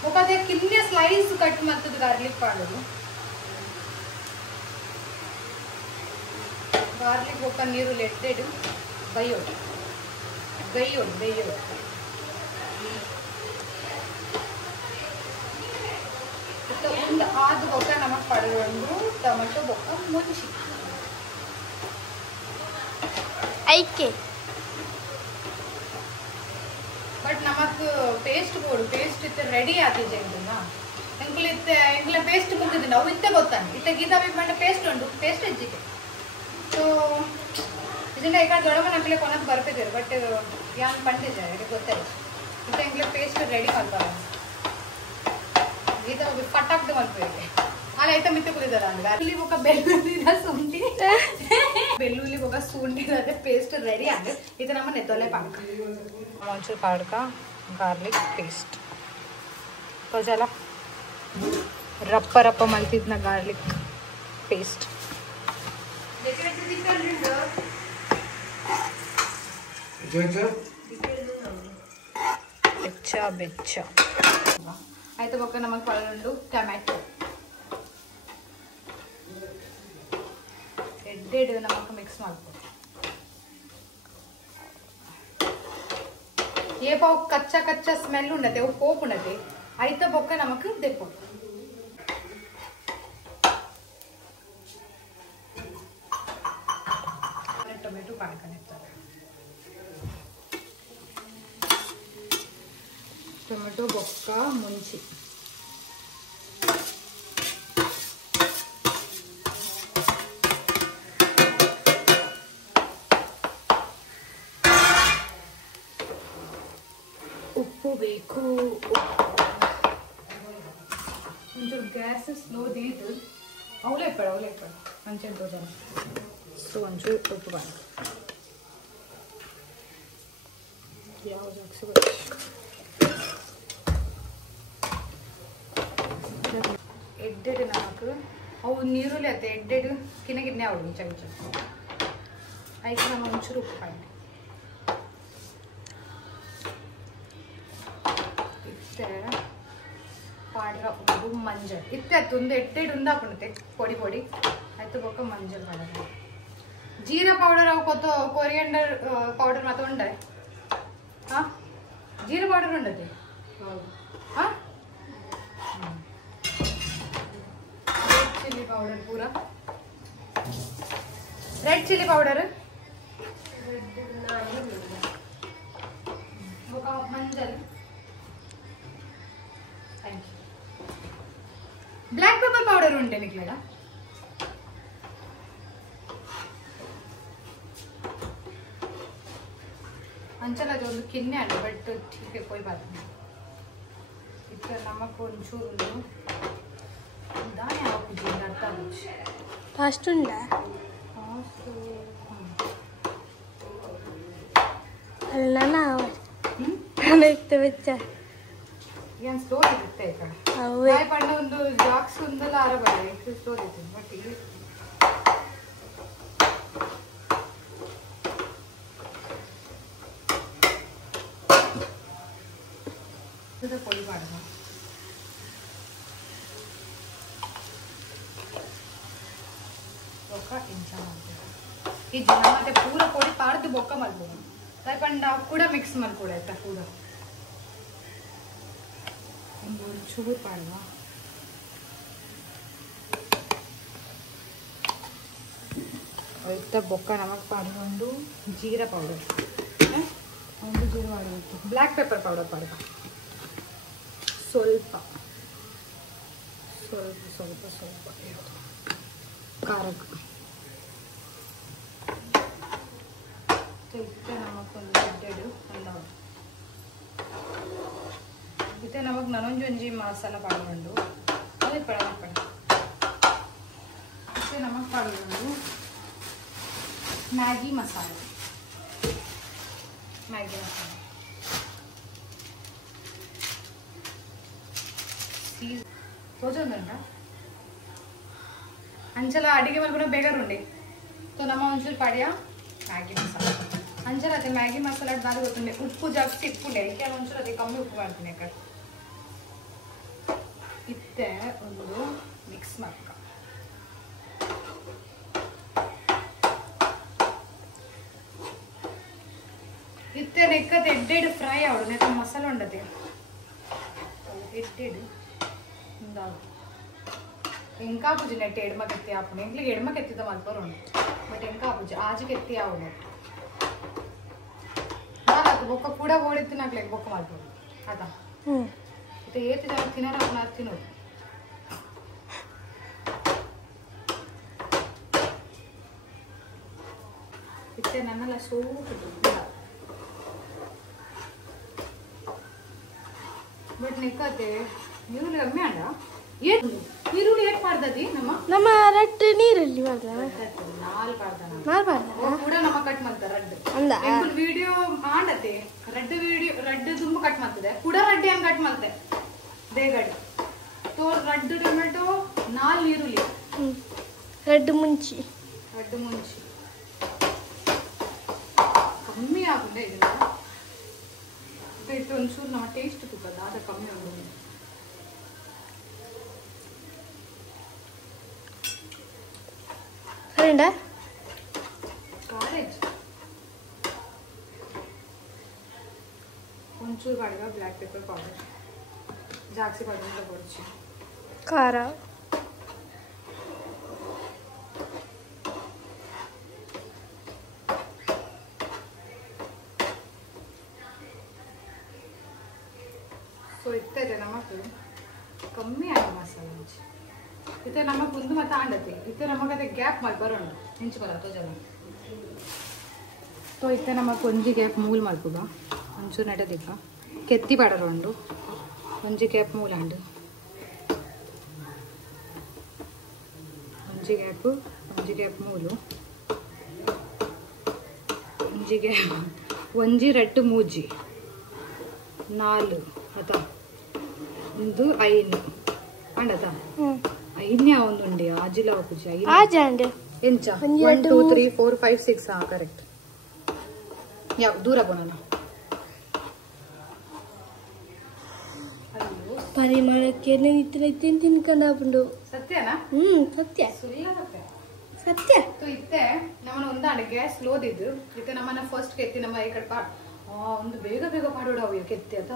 ಒಕ್ಕದೆ ಕಿನ್ನೆ ಸ್ಲೈಸ್ ಕಟ್ ಮಲ್ತದ ಗಾರ್ಲಿಕ್ ಪಾಡೋದು ಗಾರ್ಲಿಕ್ ಒಕ್ಕ ನೀರುಳ್ಳಿ ಎಡ್ಡೆಡು ಬೈಯೋಡು ಒಂದು ಆದ ಬೊಕ್ಕ ನಮಕ್ ಪಡೆದು ಟೊಮೆಟೊ ಬೊಕ್ಕ ಮುಂಚಿ ऐके ಬಟ್ ನಮಕ್ ಪೇಸ್ಟ್ ಬೋಡು ಪೇಸ್ಟ್ ಇತ್ತೆ ರೆಡಿ ಆಗಿದೆ ಎಂಕುಲ ಪೇಸ್ಟ್ ಬಂದಿದ್ದೀನಿ ಅವು ಇತ್ತೆ ಗೊತ್ತಾನೆ ಇತ್ತೆ ಗೀತಾ ಬಿಟ್ಟು ಪೇಸ್ಟ್ ಉಂಟು ಪೇಸ್ಟ್ ಹೆಚ್ಚಿಗೆ ಸೊ ಇದನ್ನ ಈಗ ದೊಡ್ಡಮ್ಮ ನಕ್ಕಲೆ ಕೊನದು ಬರ್ತಿದ್ದೀರಿ ಬಟ್ ಯಾನ್ ಪಂಡಿದೆ ಇದಕ್ಕೆ ಗೊತ್ತಾಯ್ತು ಇತ್ತೆ ಎಂಕ್ಲೆ ಪೇಸ್ಟ್ ರೆಡಿ ಮಾಡ್ತಾರೆ ಗೀತಾ ಪಟಾಕ್ದು ಮಾಡ್ತೀವಿ ಅಲ್ಲ ಐತ ಮಿತ್ತೆ ಕುಲಿದಾರ ಅಂದ್ರೆ ಅಲ್ಲಿ ఒక ಬೆಳ್ಳುಳ್ಳಿನ ಶುಂಠಿ ಬೆಳ್ಳುಳ್ಳಿ ఒక ಶುಂಠಿ ಅದೇ ಪೇಸ್ಟ್ ರೆಡಿ ಆಗಿದೆ ಇದು ನಮ್ಮ ನೆತ್ತೊಲೆ ಪಾಡ್ಕ ಒಂಚೂರು ಪಾಡ್ಕ ಗಾರ್ಲಿಕ್ ಪೇಸ್ಟ್ ತೋಜಲ ರಪ್ಪ ಮಲ್ತಿದ್ನ ಗಾರ್ಲಿಕ್ ಪೇಸ್ಟ್ ಬೆಚ್ಚ ಆಯ್ತು ಬೊಕ್ಕ ನಮಗೆ ಪಳಂಡು ಟೊಮ್ಯಾಟೊ ಎಡ್ಡೆಡು ನಮಕ್ ಮಿಕ್ಸ್ ಮಾಡ್ಬೋದು ಏ ಪಾವು ಕಚ್ಚಾ ಸ್ಮೆಲ್ ಉಂಡತೆ ಅವು ಪೋಪ್ ಉಂಡತೆ ಆಯ್ತ ಬೊಕ್ಕ ನಮಕ್ ದೆಪ್ಪು ಟೊಮೆಟೊ ಪಾಡ್ಕೊಂಡಿರ್ತಾರೆ ಟೊಮೆಟೊ ಬೊಕ್ಕ ಮುಂಚಿ ಉಪ್ಪು ಬೇಕು ಒಂಚೂರು ಗ್ಯಾಸ್ ಸ್ಲೋ ದೀದು ಅವಲೇ ಪಡ ಅಂಚೆ ಜನ ಸೊ ಒಂಚೂರು ಉಪ್ಪು ಬಾಳ ಯಾವ ಎಡ್ಡೆಡು ನಾಲ್ಕು ಅವು ನೀರುಳ್ಳಿ ಅತ್ತೆ ಎಡ್ಡೆಡು ಕಿನ್ನಗಿನ್ನೆ ಅವಳು ಚಮಚ ಐದು ನಮ್ಮ ಒಂಚೂರು ಉಪ್ಪು ಹಾಕಿ ಪಾಡ್ರ ಉಪ್ಪು ಮಂಜಲ್ ಇತ್ತೆ ಒಂದು ಎಡ್ಡೆಡು ಉಂದಾಪುಣತೆ ಪೊಡಿ ಆಯ್ತು ಬೊಕ್ಕ ಮಂಜಲ್ ಪಾಡ್ರ ಜೀರಾ ಪೌಡರ್ ಅವು ಕೊತ್ತು ಕೊರಿಯಂಡರ್ ಪೌಡರ್ ಮಾತ್ರ ಉಂಡೆ ಹಾ ಜೀರಾ ಪೌಡರ್ ಉಂಡತೆ ಹಾ ಚಿಲ್ಲಿ ಪೌಡರ್ ಪೂರ రెడ్ చిల్లీ పౌడర్ ఒక మంజల్ బ్లాక్ పెప్పర్ పౌడర్ ఉంటే నీకు లేదా अंचल ಅದು ಒಂದು ಕಿನ್ನೆ ಅಲ್ಲ ಬಟ್ ठीक है कोई बात नहीं ಇದಕ್ಕೆ ನಮಕ್ ಒಂಚೂರು ದಾನೆ ಹಾಕಿ ಅರ್ಥ ಆಗುತ್ತೆ ಫಾಸ್ಟ್ ಉಂಡ ಅಲ್ಲ ನಾನು ಇತ್ತು ಬೆಚ್ಚ ಏನು ಸ್ಟೋರ್ ಇರುತ್ತೆ ಈ ಕಡೆ ಅವೇ ಪಂಡ ಒಂದು ಜಾಕ್ಸ್ ಒಂದಲ್ಲ ಆರಬಲ್ಲ ಎಷ್ಟು ಸ್ಟೋರ್ ಇದೆ ಬಟ್ ಇಲ್ಲಿ పొడి పడదాం ఒక ఇంచ ಈ ಜನ ಮತ್ತೆ ಪೂರ ಪೊಡಿ ಪಾಡ್ದು ಬೊಕ್ಕ ಮಾಡ್ಬೋದು ತಗೊಂಡ ಕೂಡ ಮಿಕ್ಸ್ ಮಾಡ್ಕೊಡಾಯ್ತಾ ಕೂಡ ಒಂದು ಚೂರು ಪಾಡುವ ಆಯ್ತಾ ಬೊಕ್ಕ ನಮಕ್ ಪಾಡ್ಕೊಂಡು ಜೀರಾ ಪೌಡರ್ ಒಂದು ಜೀರಾ ಮಾಡಬೇಕು ಬ್ಲ್ಯಾಕ್ ಪೆಪ್ಪರ್ ಪೌಡರ್ ಪಾಡುವ ಸ್ವಲ್ಪ ಸ್ವಲ್ಪ ಸ್ವಲ್ಪ ಸ್ವಲ್ಪ ಖಾರಕ್ಕೆ ಇತ್ತೆ ನಮಗೊಂದು ಗೆಡ್ಡೆಡು ಅಲ್ಲ ಇತ್ತೆ ನಮಗೆ ನನೊಂಜೊಂಜಿ ಮಸಾಲ ಪಾಡ್ಕೊಂಡು ಅದೇ ಪಡ ಇತ್ತೆ ನಮಗೆ ಪಾಡ್ಕೊಂಡು ಮ್ಯಾಗಿ ಮಸಾಲ ತೋಚೊಂದಂಡ ಅಂಚಲ ಅಡಿಗೆ ಮಲ್ಪನ ಬೇಗರುಂಡೆ ತೋ ನಮ್ಮ ಒಂಚೂರು ಪಾಡ್ಯ ಮ್ಯಾಗಿ ಮಸಾಲ ಅಂಚಲ ಅದೇ ಮ್ಯಾಗಿ ಮಸಾಲ ದಾದ ಗೊತ್ತುಂಡೆ ಉಪ್ಪು ಜಾಸ್ತಿ ಇಪ್ಪುಂಡೆ ಅದಕ್ಕೆ ಒಂಚೂರು ಅದೇ ಕಮ್ಮಿ ಉಪ್ಪು ಮಾಡ್ತೀನಿ ಯಾಕಂದ್ರೆ ಇತ್ತೆ ಒಂದು ಮಿಕ್ಸ್ ಮಾಡ್ಕ ಇತ್ತೆ ನೆಕ್ಕದ ಎಡ್ಡೆಡು ಫ್ರೈ ಅವಡು ನೆಕ್ಕ ಮಸಾಲ ಉಂಡದೆ ಎಡ್ಡೆಡು ಎಂಕಾ ಪೂಜೆ ನೆಟ್ಟು ಎಡ್ಮಕ್ಕೆ ಎತ್ತಿ ಹಾಪುಣೆ ಎಂಕ್ಲಿಗೆ ಎಡ್ಮಕ್ಕೆ ಎತ್ತಿದ ಮಲ್ಪರು ಉಂಟು ಬಟ್ ಎಂಕಾ ಪೂಜೆ ಆಜಕ್ಕೆ ಎತ್ತಿ ಆವಣೆ ಅದು ಬೊಕ್ಕ ಕೂಡ ಓಡಿತ್ತು ನಾಕ್ಲೆಗೆ ಬೊಕ್ಕ ಮಲ್ಪರು ಅದಾ ಮತ್ತೆ ಏತಿ ಜನ ತಿನ್ನೋರ ಅವನ ತಿನ್ನೋದು ಇತ್ತೆ ನನ್ನೆಲ್ಲ ಸೋಪು ಬಟ್ ನೆಕ್ಕತ್ತೆ ಈರುಳ್ಳಿ ಕಮ್ಮಿ ಅಲ್ಲ ಈರುಳ್ಳಿ ಏಟ್ ಮಾಡ್ದದಿ ನಮ್ಮ ರಟ್ ನೀರಲ್ಲಿ ಮಾಡ್ದ ಕೂಡ ನಮ್ಮ ಕಟ್ ಮಾಡ್ತಾರೆ ರಡ್ ವಿಡಿಯೋ ಮಾಡತ್ತೆ ರಡ್ ತುಂಬ ಕಟ್ ಮಾಡ್ತದೆ ಕೂಡ ರಡ್ಡಿ ಹಂಗೆ ಕಟ್ ಮಾಡ್ತೆ ಬೇಗಡೆ ತೋ ರಡ್ಡು ಟೊಮೆಟೊ 4 ಈರುಳ್ಳಿ ರಡ್ಡು ಮುಂಚಿ ಕಮ್ಮಿ ಆಗುತ್ತೆ ಇದನ್ನ ಇಟ್ಟು ಒಂಚೂರು ನಮ್ಮ ಟೇಸ್ಟ್ ತುಕ್ಕದ ಅದ ಕಮ್ಮಿ ಆಗುತ್ತೆ ಕಾಲೇಜ್ ಒಂಚೂರು ಕಾಡಿಗ ಬ್ಲ್ಯಾಕ್ ಪೆಪ್ಪರ್ ಪೌಡರ್ ಜಾಸ್ತಿ ಪೌಡರ್ ಕೊಡ್ಚಿ ಖಾರ ಸೊ ಇತ್ತದೆ ನಮಕ್ ಕಮ್ಮಿ ಆಗ ಮಸಾಲ ಇತ್ತೆ ನಮಕ್ ಒಂದು ಮತ್ತೆ ಆಂಡತಿ ಇತ್ತೆ ನಮಕ್ ಅದೇ ಗ್ಯಾಪ್ ಮಾಡಿ ಬರೋಣ ಹೆಂಚು ಬರತ್ತೋ ಜನ ತೋ ಇತ್ತೆ ನಮಕ್ ಒಂಜಿ ಗ್ಯಾಪ್ ಮೂಲ್ ಮಲ್ಪುಗ ಒಂಚೂರು ನೆಡದಿಕ್ಕ ಕೆತ್ತಿ ಪಡರೋಂಡು ಒಂಜಿ ಗ್ಯಾಪ್ ಮೂಲ ಅಂಡು ಒಂಜಿ ಗ್ಯಾಪ್ ಮೂಲು ಒಂಜಿ ರೆಟ್ಟು ಮೂಜಿ 4 ಆಯ್ತಾ ಒಂದು 5 ಅಂಡತಾ ಐನ್ಯ ಒಂದುಂಡಿ ಆಜಿಲ ಪೂಜೆ ಎಂಚ 1 2 3 4 5 6 ಹಾ ಕರೆಕ್ಟ್ ಯಾವ ದೂರ ಬೋನಲ್ಲ ಪರಿಮಳಕ್ಕೆ ತಿನ್ಕೊಂಡಾಪುಂಡು ಸತ್ಯನಾ ಸತ್ಯ ಸುಳ್ಳ ಸತ್ಯ ಇತ್ತೆ ನಮ್ಮನ್ನ ಒಂದಾಂಡ ಗ್ಯಾಸ್ ಲೋದಿದ್ದು ಇತ್ತೆ ನಮ್ಮನ್ನ ಫಸ್ಟ್ ಕೆತ್ತಿ ನಮ್ಮ ಈ ಕಡೆ ಒಂದು ಬೇಗ ಪಾಡೋಡು ಅವು ಕೆತ್ತಿ ಅದ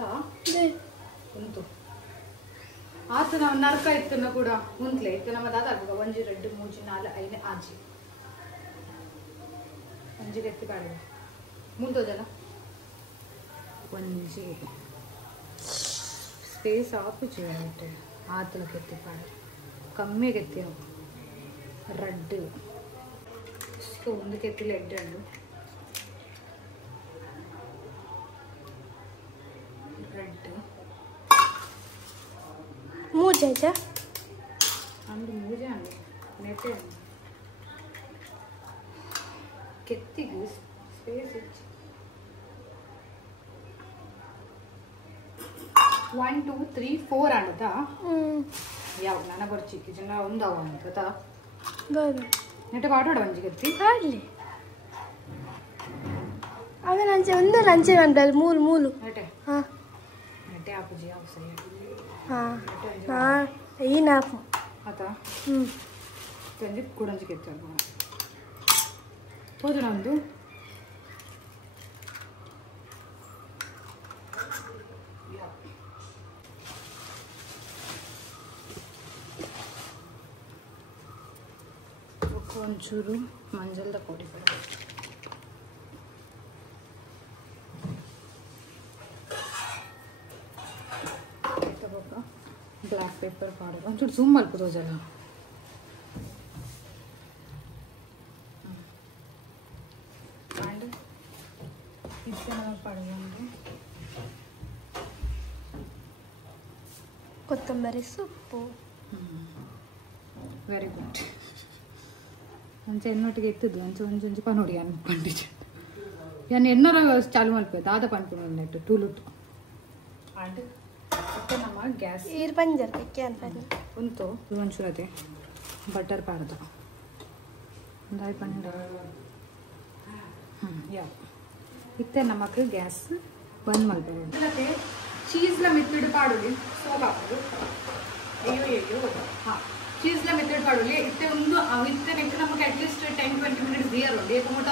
ಉಂಟು ಆತು ನಾವು ನರ್ಕ ಇತ್ತು ಕೂಡ ಉಂಟ್ಲೆ ಇತ್ತು ನಮ್ಮ ದಾದ ಒಂಜಿ 2 3 4 5 ಆಜಿ ಒಂಜಿಗೆ ಎತ್ತಿ ಪಾಡ ಮುಂದೋದಲ್ಲ ಒಂಜಿಗೆ ಸ್ಪೇಸ್ ಆಪುಜಿ అంటే ఆతలకి ఎత్తి పాడ కమ్మిగా ఎత్తి రెడ్ ముందుకు ఎత్తి లెడ్ అండు రెడ్ ಮೂಜಾ ಅಂದು ಮೂಜೆ ಅಂడి ನೆಟ್ಟೆ ಕೆತ್ತಿಗೆ ಸ್ಪೇಸ್ ಇಚ್ಚಿ 1 2 3 4 ಆಡತಾ ಯಾವ ನನ್ನ ಬರ್ಚಿ ಕಿಚನ್ ಒಂದಾವ ಅಂತ ನೆಟ್ಟೆ ಪಾಡೋಡ ಒಂಜಿಗೆತ್ತಿ ಆಡ್ಲಿ ಅವೆ ಲಂಚೆ ಒಂದು ಲಂಚೆ ಅಂಟಲ್ಲಿ ಮೂಲು ನೆಟ್ಟೆ ಹಾಂ ನೆಟ್ಟೆ ಆಪುಜಿ ಯಾವ ಸರಿ ಹಾಂ ಈ ನಾಪು ಆತ ತಂದು ಕೂಡಂಜಿಗೆತ್ತಿ ಹೋದು ನಮ್ಮದು ಒಂಚೂರು ಮಂಜಲ್ದ ಪುಡಿ ತಗೋಕ ಬ್ಲ್ಯಾಕ್ ಪೇಪರ್ ಪೌಡರ್ ಒಂಚೂರು ಝೂಮ್ ಮಲ್ಪದು ಜನ ಆ್ಯಂಡ್ ಇದಕ್ಕೆ ಪಡೋದು ಕೊತ್ತಂಬರಿ ಸೊಪ್ಪು ವೆರಿ ಗುಡ್ ಅಂಚೆ ಎನ್ನೊಟ್ಟಿಗೆ ಎತ್ತದ್ದು ಅಂಚೆ ಒಂಚೊಂಚು ಪನೋಡಿ ಅನ್ಕೊಂಡಿದ್ದೆ ನಾನು ಎನ್ನೋರ ಚಾಲು ಮಲ್ಪೋದು ಆದ ಪನ್ಪುಣ್ಣು ಟೂಲುಟ್ಟು ಆ್ಯಂಡ್ ಮತ್ತೆ ನಮ್ಮ ಗ್ಯಾಸ್ ಈರು ಪಂಜರ್ ಕಕ್ಕೆ ಅಂತ ಉಂಟು ಒಂಚೂರು ಅದೇ ಬಟರ್ ಪಾಡ್ದು ಒಂದು ಪಂಡ ಯಾವ ಇತ್ತೆ ನಮಕ್ ಗ್ಯಾಸ್ ಬಂದ್ ಮಾಡ್ಬೋದು ಮತ್ತೆ ಚೀಸ್ಲ ಮೆತ್ತಡ್ ಪಾಡುಲಿ ಸೋಪ್ ಹಾಕೋದು ಅಯ್ಯೋ ಹಾಂ ಚೀಸ್ಲ ಮೆತ್ತಡ್ ಪಾಡುಲಿ ಇತ್ತೆ ಒಂದು ಇತ್ತೆ ನೆಕ್ಸ್ಟ್ ನಮಗೆ ಅಟ್ಲೀಸ್ಟ್ 10-20 ಮಿನಿಟ್ಸ್ ಬಿಯರ್ ಉಂಟು ಏಪಮೂಟ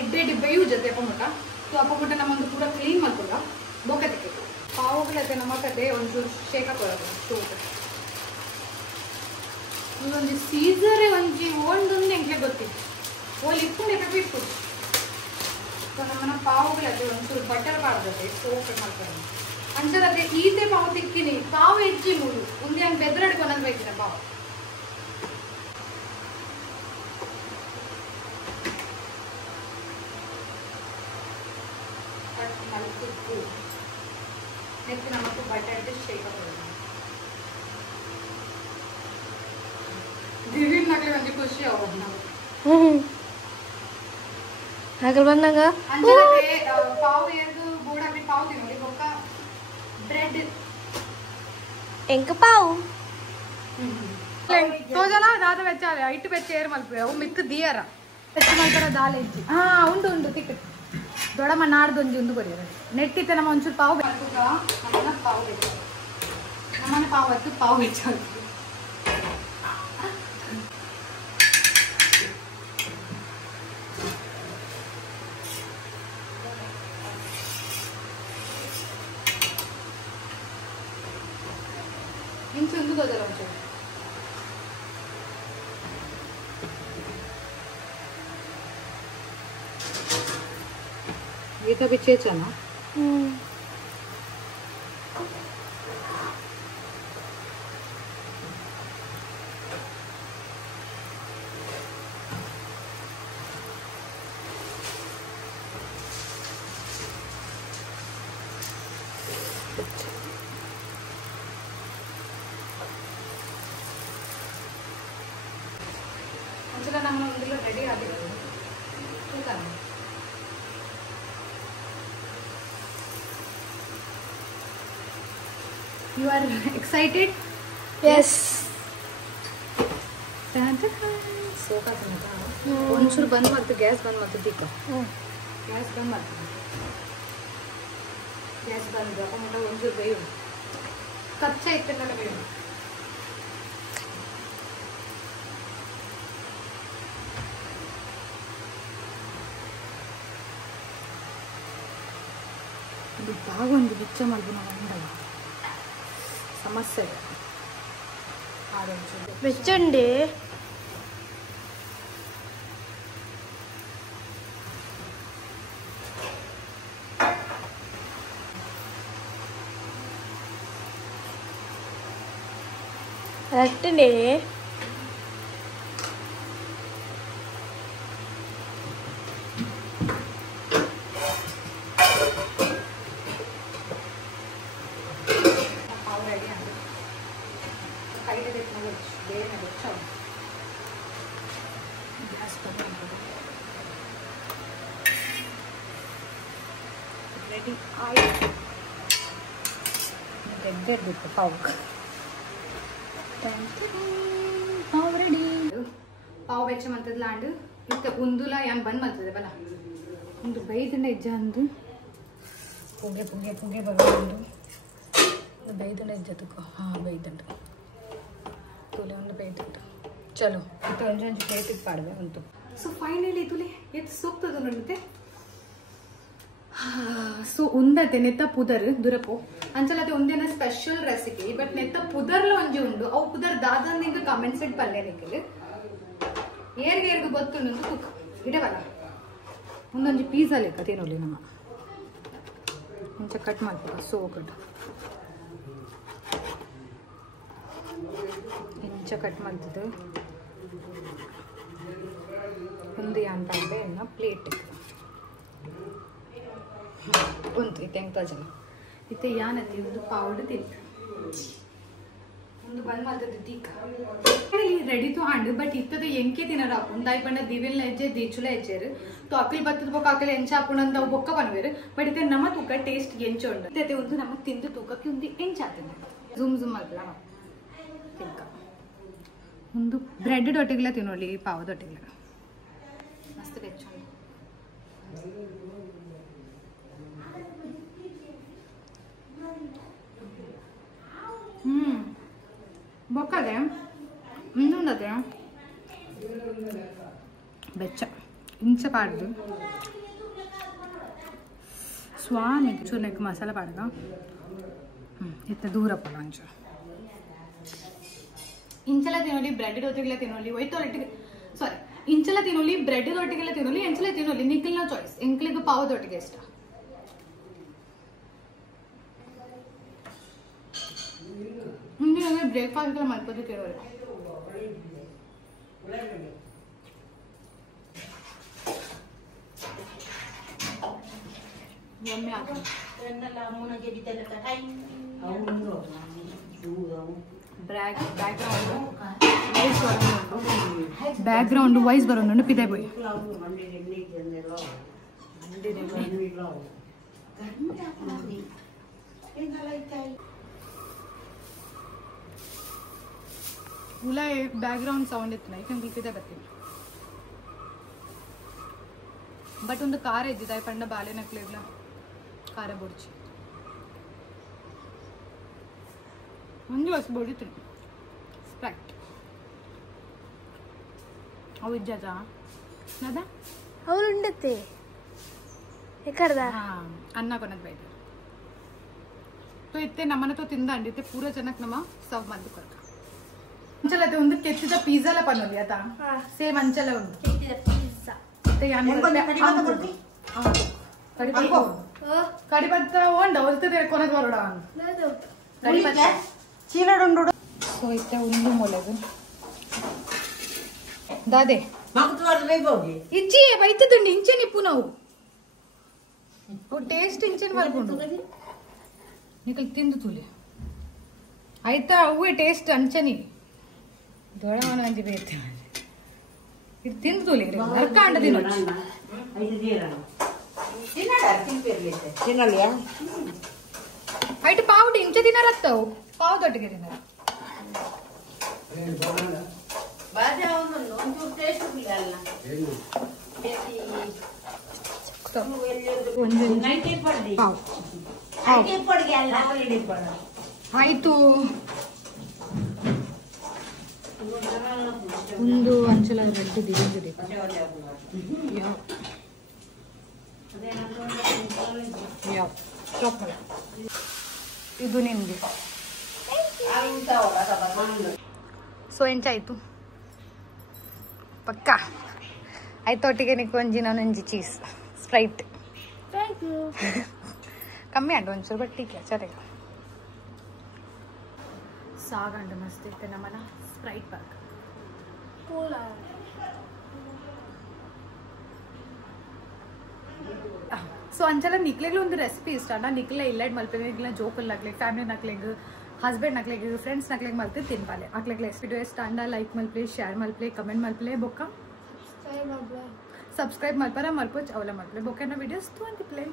ಎಡ್ಡೆ ಡಿಬ್ಬೆ ಯೂಸ್ ಅತ್ತೆ ಏಪಮೂಟ ಸೊ ಅಪ್ಪಮೂಟ ನಮ್ಮೊಂದು ಪೂರ ಕ್ಲೀನ್ ಮಾಡ್ಕೊಳ್ಳ ಬೋಕತ್ತಿಗೆ ಪಾವುಗಳತ್ತೆ ನಮಕತೆ ಒಂಚೂರು ಶೇಕ ಕೊಡೋದು ಸೂಪ್ ಇದೊಂದು ಸೀಸರೇ ಒಂಜಿ ಓಲ್ಡೊಂದು ಎಂಕ್ಲೆ ಗೊತ್ತಿತ್ತು ಓಲ್ ಇಟ್ಕೊಂಡು ಎಕ್ಕಿಟ್ಟು ಸೊ ನಮ್ಮನ್ನ ಪಾವುಗಳತ್ತೆ ಒಂಚೂರು ಬಟರ್ ಪಾಡ್ದತೆ ಸೋಪ್ ಮಾಡ್ತಾರೆ ಅಂಚದತ್ತೆ ಈತೆ ಪಾವು ತಿಕ್ಕಿನಿ ಪಾವು ಹೆಚ್ಚಿ ಮೂರು ಒಂದೇ ಹಂಗೆ ಬೆದ್ರಡ್ಕೊಂಡು ಬೇಕಿನ ಪಾವು ನೆಕ್ಸ್ಟ್ ನಮಗೂ ಬಟಾಟೆ ಶೇಕ ಕೊಡೋದು ದಿಢೀರ್ ನಗಲಿ ಒಂದು ಖುಷಿ ಆಗೋದು ನಾವು ಹಾಗೆ ಬಂದಾಗ ಅಂಜಲತೆ ಪಾವು ಎದ್ದು ಬೋಡಾಗಿ ಪಾವು ತಿನ್ನೋಡಿ ಬೊಕ್ಕ ಬ್ರೆಡ್ ಎಂಕ ಪಾವು ತೋಜಲ ದಾದ ಬೆಚ್ಚಾಲೆ ಐಟು ಬೆಚ್ಚ ಏರು ಮಲ್ಪೆ ಅವು ಮಿತ್ತು ದಿಯರ ಎಷ್ಟು ಮಾಡ್ತಾರ ದಾಲ್ ಹೆಜ್ಜಿ ಹಾ ಉಂಟು ತಿಕ್ಕ ದೊಡಮ್ಮ ನಾಡ್ದೊಂಜಿ ಒಂದು ಬರೆಯೋದು ನೆಟ್ಟಿತ್ತೆ ನಮ್ಮ ಒಂಚೂರು ಪಾವು ನಮ್ಮನ್ನ ಪಾವು ಬೆಚ್ಚ ನಮ್ಮನ್ನ ಪಾವು ಹತ್ತು ಪಾವು ಬೆಚ್ಚ ಇಂಚು ಒಂದು ಗೊತ್ತಲ್ಲ ಒಂಚೂರು गीता पीछे चना अंचला ನಮ್ಮ ಒಂದಿಲ್ಲ ರೆಡಿ ಆಗಿದೆ ತೂಕನ You are excited? Yes. ಸೋಕಾ ಒಂಚೂರು ಬಂದ್ ಮಾಡ್ತು ಗ್ಯಾಸ್ ಬಂದ್ ಮಾಡ್ತು ದಿಕ್ಕ ಗ್ಯಾಸ್ ಬಂದ್ ಮಾಡ್ತು ಗ್ಯಾಸ್ ಬಂದು ಅಪ್ಪ ಒಂಚೂರು ಬೇಯು ಕಚ್ಚ ಇತ್ತಲ್ಲ ಬೇಯು ಇದು ಬಾಗೊಂದು ಬಿಚ್ಚ ಮಾಡ್ದು ನಾವು ಅಂದಾಗ ಸಮಸ್ಯೆ ಬೆಚ್ಚಂಡಿ ರಟ್ಟನೆ ಪಾವ್ ರೆಡಿ ಆಗಿದೆ ಕೈಗೆ ಬೇಕಂದ್ರೆ ಬೇರೆ ಚೌ ಗ್ಯಾಸ್ ರೆಡಿ ಆಯ್ತು ತೆಗ್ದಿರ್ಬೇಕು ಪಾವ್ ಪಾವ್ ರೆಡಿ ಪಾವ್ ಬೆಚ್ಚ ಮಂತದ್ಲ ಅಂಡ್ ಇತ್ತ ಉಂದುಲ ಯಾನ್ ಬಂದ್ ಮಾಡ್ತದೆ ಬಲ ಒಂದು ಬೈದಂಡ ಇಜ್ಜ ಅಂದು ಪುಗೆ ಪುಗೆ ಪುಗೆ ಬರೋದು ಬೈದಂಡ ಇಜ್ಜ ತುಕೋ ಹಾಂ ಬೈದಂಡ ತುಲೆ ಒಂದು ಬೈದಂಡ ಚಲೋ ಇತ್ತು ಒಂಜಿ ಒಂಜಿ ಪ್ಲೇಟಿಗೆ ಪಾಡ್ದೆ ಅಂತು ಸೊ ಫೈನಲಿ ತುಲೆ ಎತ್ತು ಸೂಕ್ತದ ನೋಡುತ್ತೆ ಸೊ ಉಂದತೆ ನೆತ್ತ ಪುದರ್ ದುರಪು ಅಂಚಲತೆ ಒಂದೇನ ಸ್ಪೆಷಲ್ ರೆಸಿಪಿ ಬಟ್ ನೆತ್ತ ಪುದರ್ಲ ಒಂಜಿ ಉಂಡು ಅವು ಪುದರ್ ದಾದಂದ ನಿಂಗೆ ಕಮೆಂಟ್ಸ್ ಇಟ್ಟು ಪಲ್ಯ ನಿಕ್ಕಲು ಏರ್ಗೆ ಗೊತ್ತುಂಡು ತುಕ್ ಇಡವಲ್ಲ ಒಂದೊಂಜಿ ಪೀಸಾ ಲೆಕ್ಕ ತಿನ್ನೋಲಿ ನಮ್ಮ ಇಂಚ ಕಟ್ ಮಾಡ್ಬೇಕು ಸೋ ಕಟ್ ಇಂಚ ಕಟ್ ಮಾಡ್ತಿದ್ದು ಒಂದು ಅಂತ ಇನ್ನ ಪ್ಲೇಟ್ ಉಂಟು ಇತ್ತೆ ಹೆಂಗೆ ತಜನ ಇತ್ತೆ ಯಾನತಿ ಒಂದು ಪೌಡರ್ ತಿಂತ ಒಂದು ಬಂದ್ ಮಾಡ್ತದೆ ದೀಕ ರೆಡಿ ತು ಹಾಂಡ್ ಬಟ್ ಇತ್ತದ ಎಂಕೆ ತಿನ್ನರ ಹಾಕೊಂಡು ದಾಯಿ ಪಂಡ ದಿವಿಲ್ನ ಹೆಜ್ಜೆ ದೀಚುಲ ಹೆಜ್ಜೆರು ತೋ ಅಕ್ಕಲ್ ಬತ್ತದ ಬೊಕ್ಕ ಅಕ್ಕಲ್ ಎಂಚ ಹಾಕೊಂಡು ಅಂತ ಬೊಕ್ಕ ಬನ್ವೇರು ಬಟ್ ಇತ್ತೆ ನಮ್ಮ ತೂಕ ಟೇಸ್ಟ್ ಎಂಚ ಉಂಡು ಇತ್ತೆ ಒಂದು ನಮ್ಮ ತಿಂದು ತೂಕಕ್ಕೆ ಒಂದು ಎಂಚ ಆಗ್ತದೆ ಝೂಮ್ ಝೂಮ್ ಆಗಲ್ಲ ತಿನ್ಕ ಒಂದು ಬ್ರೆಡ್ ಒಟ್ಟಿಗೆಲ್ಲ ತಿನ್ನೋಳಿ ಪಾವದೊಟ್ಟಿಗೆಲ್ಲ ಮಸ್ತ್ ಬೆಚ್ಚ ಬೊಕ್ಕದೆ ಇನ್ನೊಂದದೆ ಬೆಚ್ಚ ಇಂಚ ಪಾಡ್ದು ಸ್ವಾಮಿ ಚೂರ್ನಕ್ಕೆ ಮಸಾಲ ಪಾಡ್ದ ಇತ್ತ ದೂರ ಪಡ ಅಂಚ ಇಂಚಲ ತಿನ್ನೋಲಿ ಬ್ರೆಡ್ ಒಟ್ಟಿಗೆಲ್ಲ ತಿನ್ನೋಲಿ ಒಯ್ತೊಟ್ಟಿಗೆ ಸಾರಿ ಇಂಚಲ ತಿನ್ನೋಲಿ ಬ್ರೆಡ್ ಒಟ್ಟಿಗೆಲ್ಲ ತಿನ್ನೋಲಿ ಎಂಚಲ ತಿನ್ನೋಲಿ ನಿಖಿಲ್ನ ಚಾಯ್ಸ್ ಎಂಕ್ಲಿಗೆ ಪಾವದೊಟ್ಟಿಗೆ ಇಷ್ಟ ಮುಂದೆ ಬ್ರೇಕ್ಫಾಸ್ಟ್ ಎಲ್ಲ ಮಾಡ್ಬೋದು ಕೇಳೋರು ಒಮ್ಮೆ ಆಗ್ತದೆ ಬ್ಯಾಕ್ಗ್ರೌಂಡ್ ವಾಯ್ಸ್ ಬರೋನು ಪಿದೆ boy उला बैकग्राउंड सौंड इतना याकंದ್ರೆ ಪಿದೆ ಬರ್ತೀನಿ ಬಟ್ ಒಂದು ಕಾರ ಇದ್ದಿದೆ ಪಂಡ ಬಾಳೆ ನಕ್ಲೆಗ್ಲ ಕಾರ ಬುಡ್ಚಿ ಒಂದು ವರ್ಷ ಬುಡಿತೀನಿ ಸ್ಪ್ರೈಟ್ ಅವು ಇಜ್ಜದ ನದ ಅವ್ರು ಉಂಡತ್ತೆ ಎಕರ್ದ ಅನ್ನ ಕೊನದ್ ಬೈದ तो इत्ते नमने तो तिंदा अंडिते पूरा जनक नम सर्व ಮಾಡ್ದು ಕೊರಕ ಅಂಚಲತೆ ಒಂದು ಕೆತ್ತಿದ ಪಿಜ್ಜಾ ಲ ಪನ್ನೋಲಿ ಅತ ಸೇಮ್ ಅಂಚಲ ಉಂಟು ಕೆತ್ತಿದ ಪಿಜ್ಜಾ ಮತ್ತೆ ಯಾನ್ ಕಡಿ ಕಡಿಪತ್ತ ಓಂಡ ಒಲ್ತದೆ ಕೊನದ ಬರೋಡ ಕಡಿಪತ್ತ ಚೀಲಡುಂಡು ಸೊ ಇತ್ತೆ ಒಂದು ಮೊಲಗು ದಾದೆ ಮಗತುವರ್ ಬೇಬೋಗಿ ಇಜ್ಜಿ ಬೈತದುಂಡಿ ಇಂಚೆನಿ ಪುನವು ಟೇಸ್ಟ್ ಇಂಚೆನ್ ಬರ್ಕೊಂಡು ನಿಕಲ್ ತಿಂದು ತುಲೆ ಆಯ್ತಾ ಅವೇ ಟೇಸ್ಟ್ ಅಂಚನಿ ದೊಡ್ಡವನ ಅಂಜಿ ಬೇತೆ ಇದು ತಿಂದು ತುಲೆ ನರ್ಕ ಅಂಡ ತಿನ್ನೋಚ್ ತಿನ್ನಲಿಯಾ ಐಟ್ ಪಾವುಡು ಇಂಚ ತಿನ್ನರತ್ತವು ಪಾವುದೊಟ್ಟಿಗೆ ತಿನ್ನರ ಬಾಜೆ ಅವನನ್ನು ಒಂಚೂರು ಟೇಸ್ಟ್ ಅಲ್ಲ ಒಂದು ನೈಂಟಿ ಪಡ್ಡಿ ಪಾವು ನೈಂಟಿ ಪಡ್ಗೆ ಅಲ್ಲ ಆಲ್ರೆಡಿ ಪಡ ಆಯ್ತು ಒಂದು ಅಂಚಲ ಗಡ್ಡೆ ದಿಗಿಂದಿದೆ ಯಾವ ಚಾಪ್ ಮಾಡ ಇದು ನಿಮ್ಗೆ ಸೊ ಎಂಚಾಯ್ತು ಪಕ್ಕ ಆಯ್ತು ಒಟ್ಟಿಗೆ ನಿಕ್ಕೆ ಒಂಜಿ ನಾನೊಂಜಿ ಚೀಸ್ ಸ್ಪ್ರೈಟ್ ಥ್ಯಾಂಕ್ ಯು ಕಮ್ಮಿ ಅಂಡು ಒಂಚೂರು ಬಟ್ ಟೀಕೆ ಸರಿ ಸಾಗಂಡು ಮಸ್ತ್ ಇತ್ತೆ ನಮ್ಮನ ಸ್ಪ್ರೈಟ್ ಪಾರ್ಕ್ ಕೂಲ ಸೊ ಅಂಚೆಲ್ಲ ನಿಕ್ಲೆಗ್ಲು ಒಂದು ರೆಸಿಪಿ ಇಷ್ಟ ನಾ ನಿಕ್ಲೆ ಇಲ್ಲೆಡ್ ಮಲ್ಪೆ ಇಲ್ಲ ಜೋಕಲ್ ನಕ್ಲೆಗ್ ಫ್ಯಾಮಿಲಿ ನಕ್ಲೆಗ್ ಹಸ್ಬೆಂಡ್ ನಕ್ಲೆಗ್ ಫ್ರೆಂಡ್ಸ್ ನಕ್ಲೆಗ್ ಮಲ್ತೆ ತಿನ್ಪಾಲೆ ಅಕ್ಲೆಗ್ ರೆಸಿಪಿ ಇಷ್ಟ ಅಂಡ ಲೈಕ್ ಮಲ್ಪ್ಲೆ ಶೇರ್ ಮಲ್ಪ್ಲೆ ಕಮೆಂಟ್ ಮಲ್ಪ್ಲೆ ಬೊಕ್ಕ ಸರಿ ಮಾಡ್ಬಾ ಸಬ್ಸ್ಕ್ರೈಬ್ ಮಲ್ಪರ ಮಲ್ಪೋಚ್ ಅವಲ ಮಲ್ಪ್ಲೆ ಬೊಕ್ಕನ ವಿಡಿಯೋಸ್ ತಗೊಂಡಿಪ್ಲೆ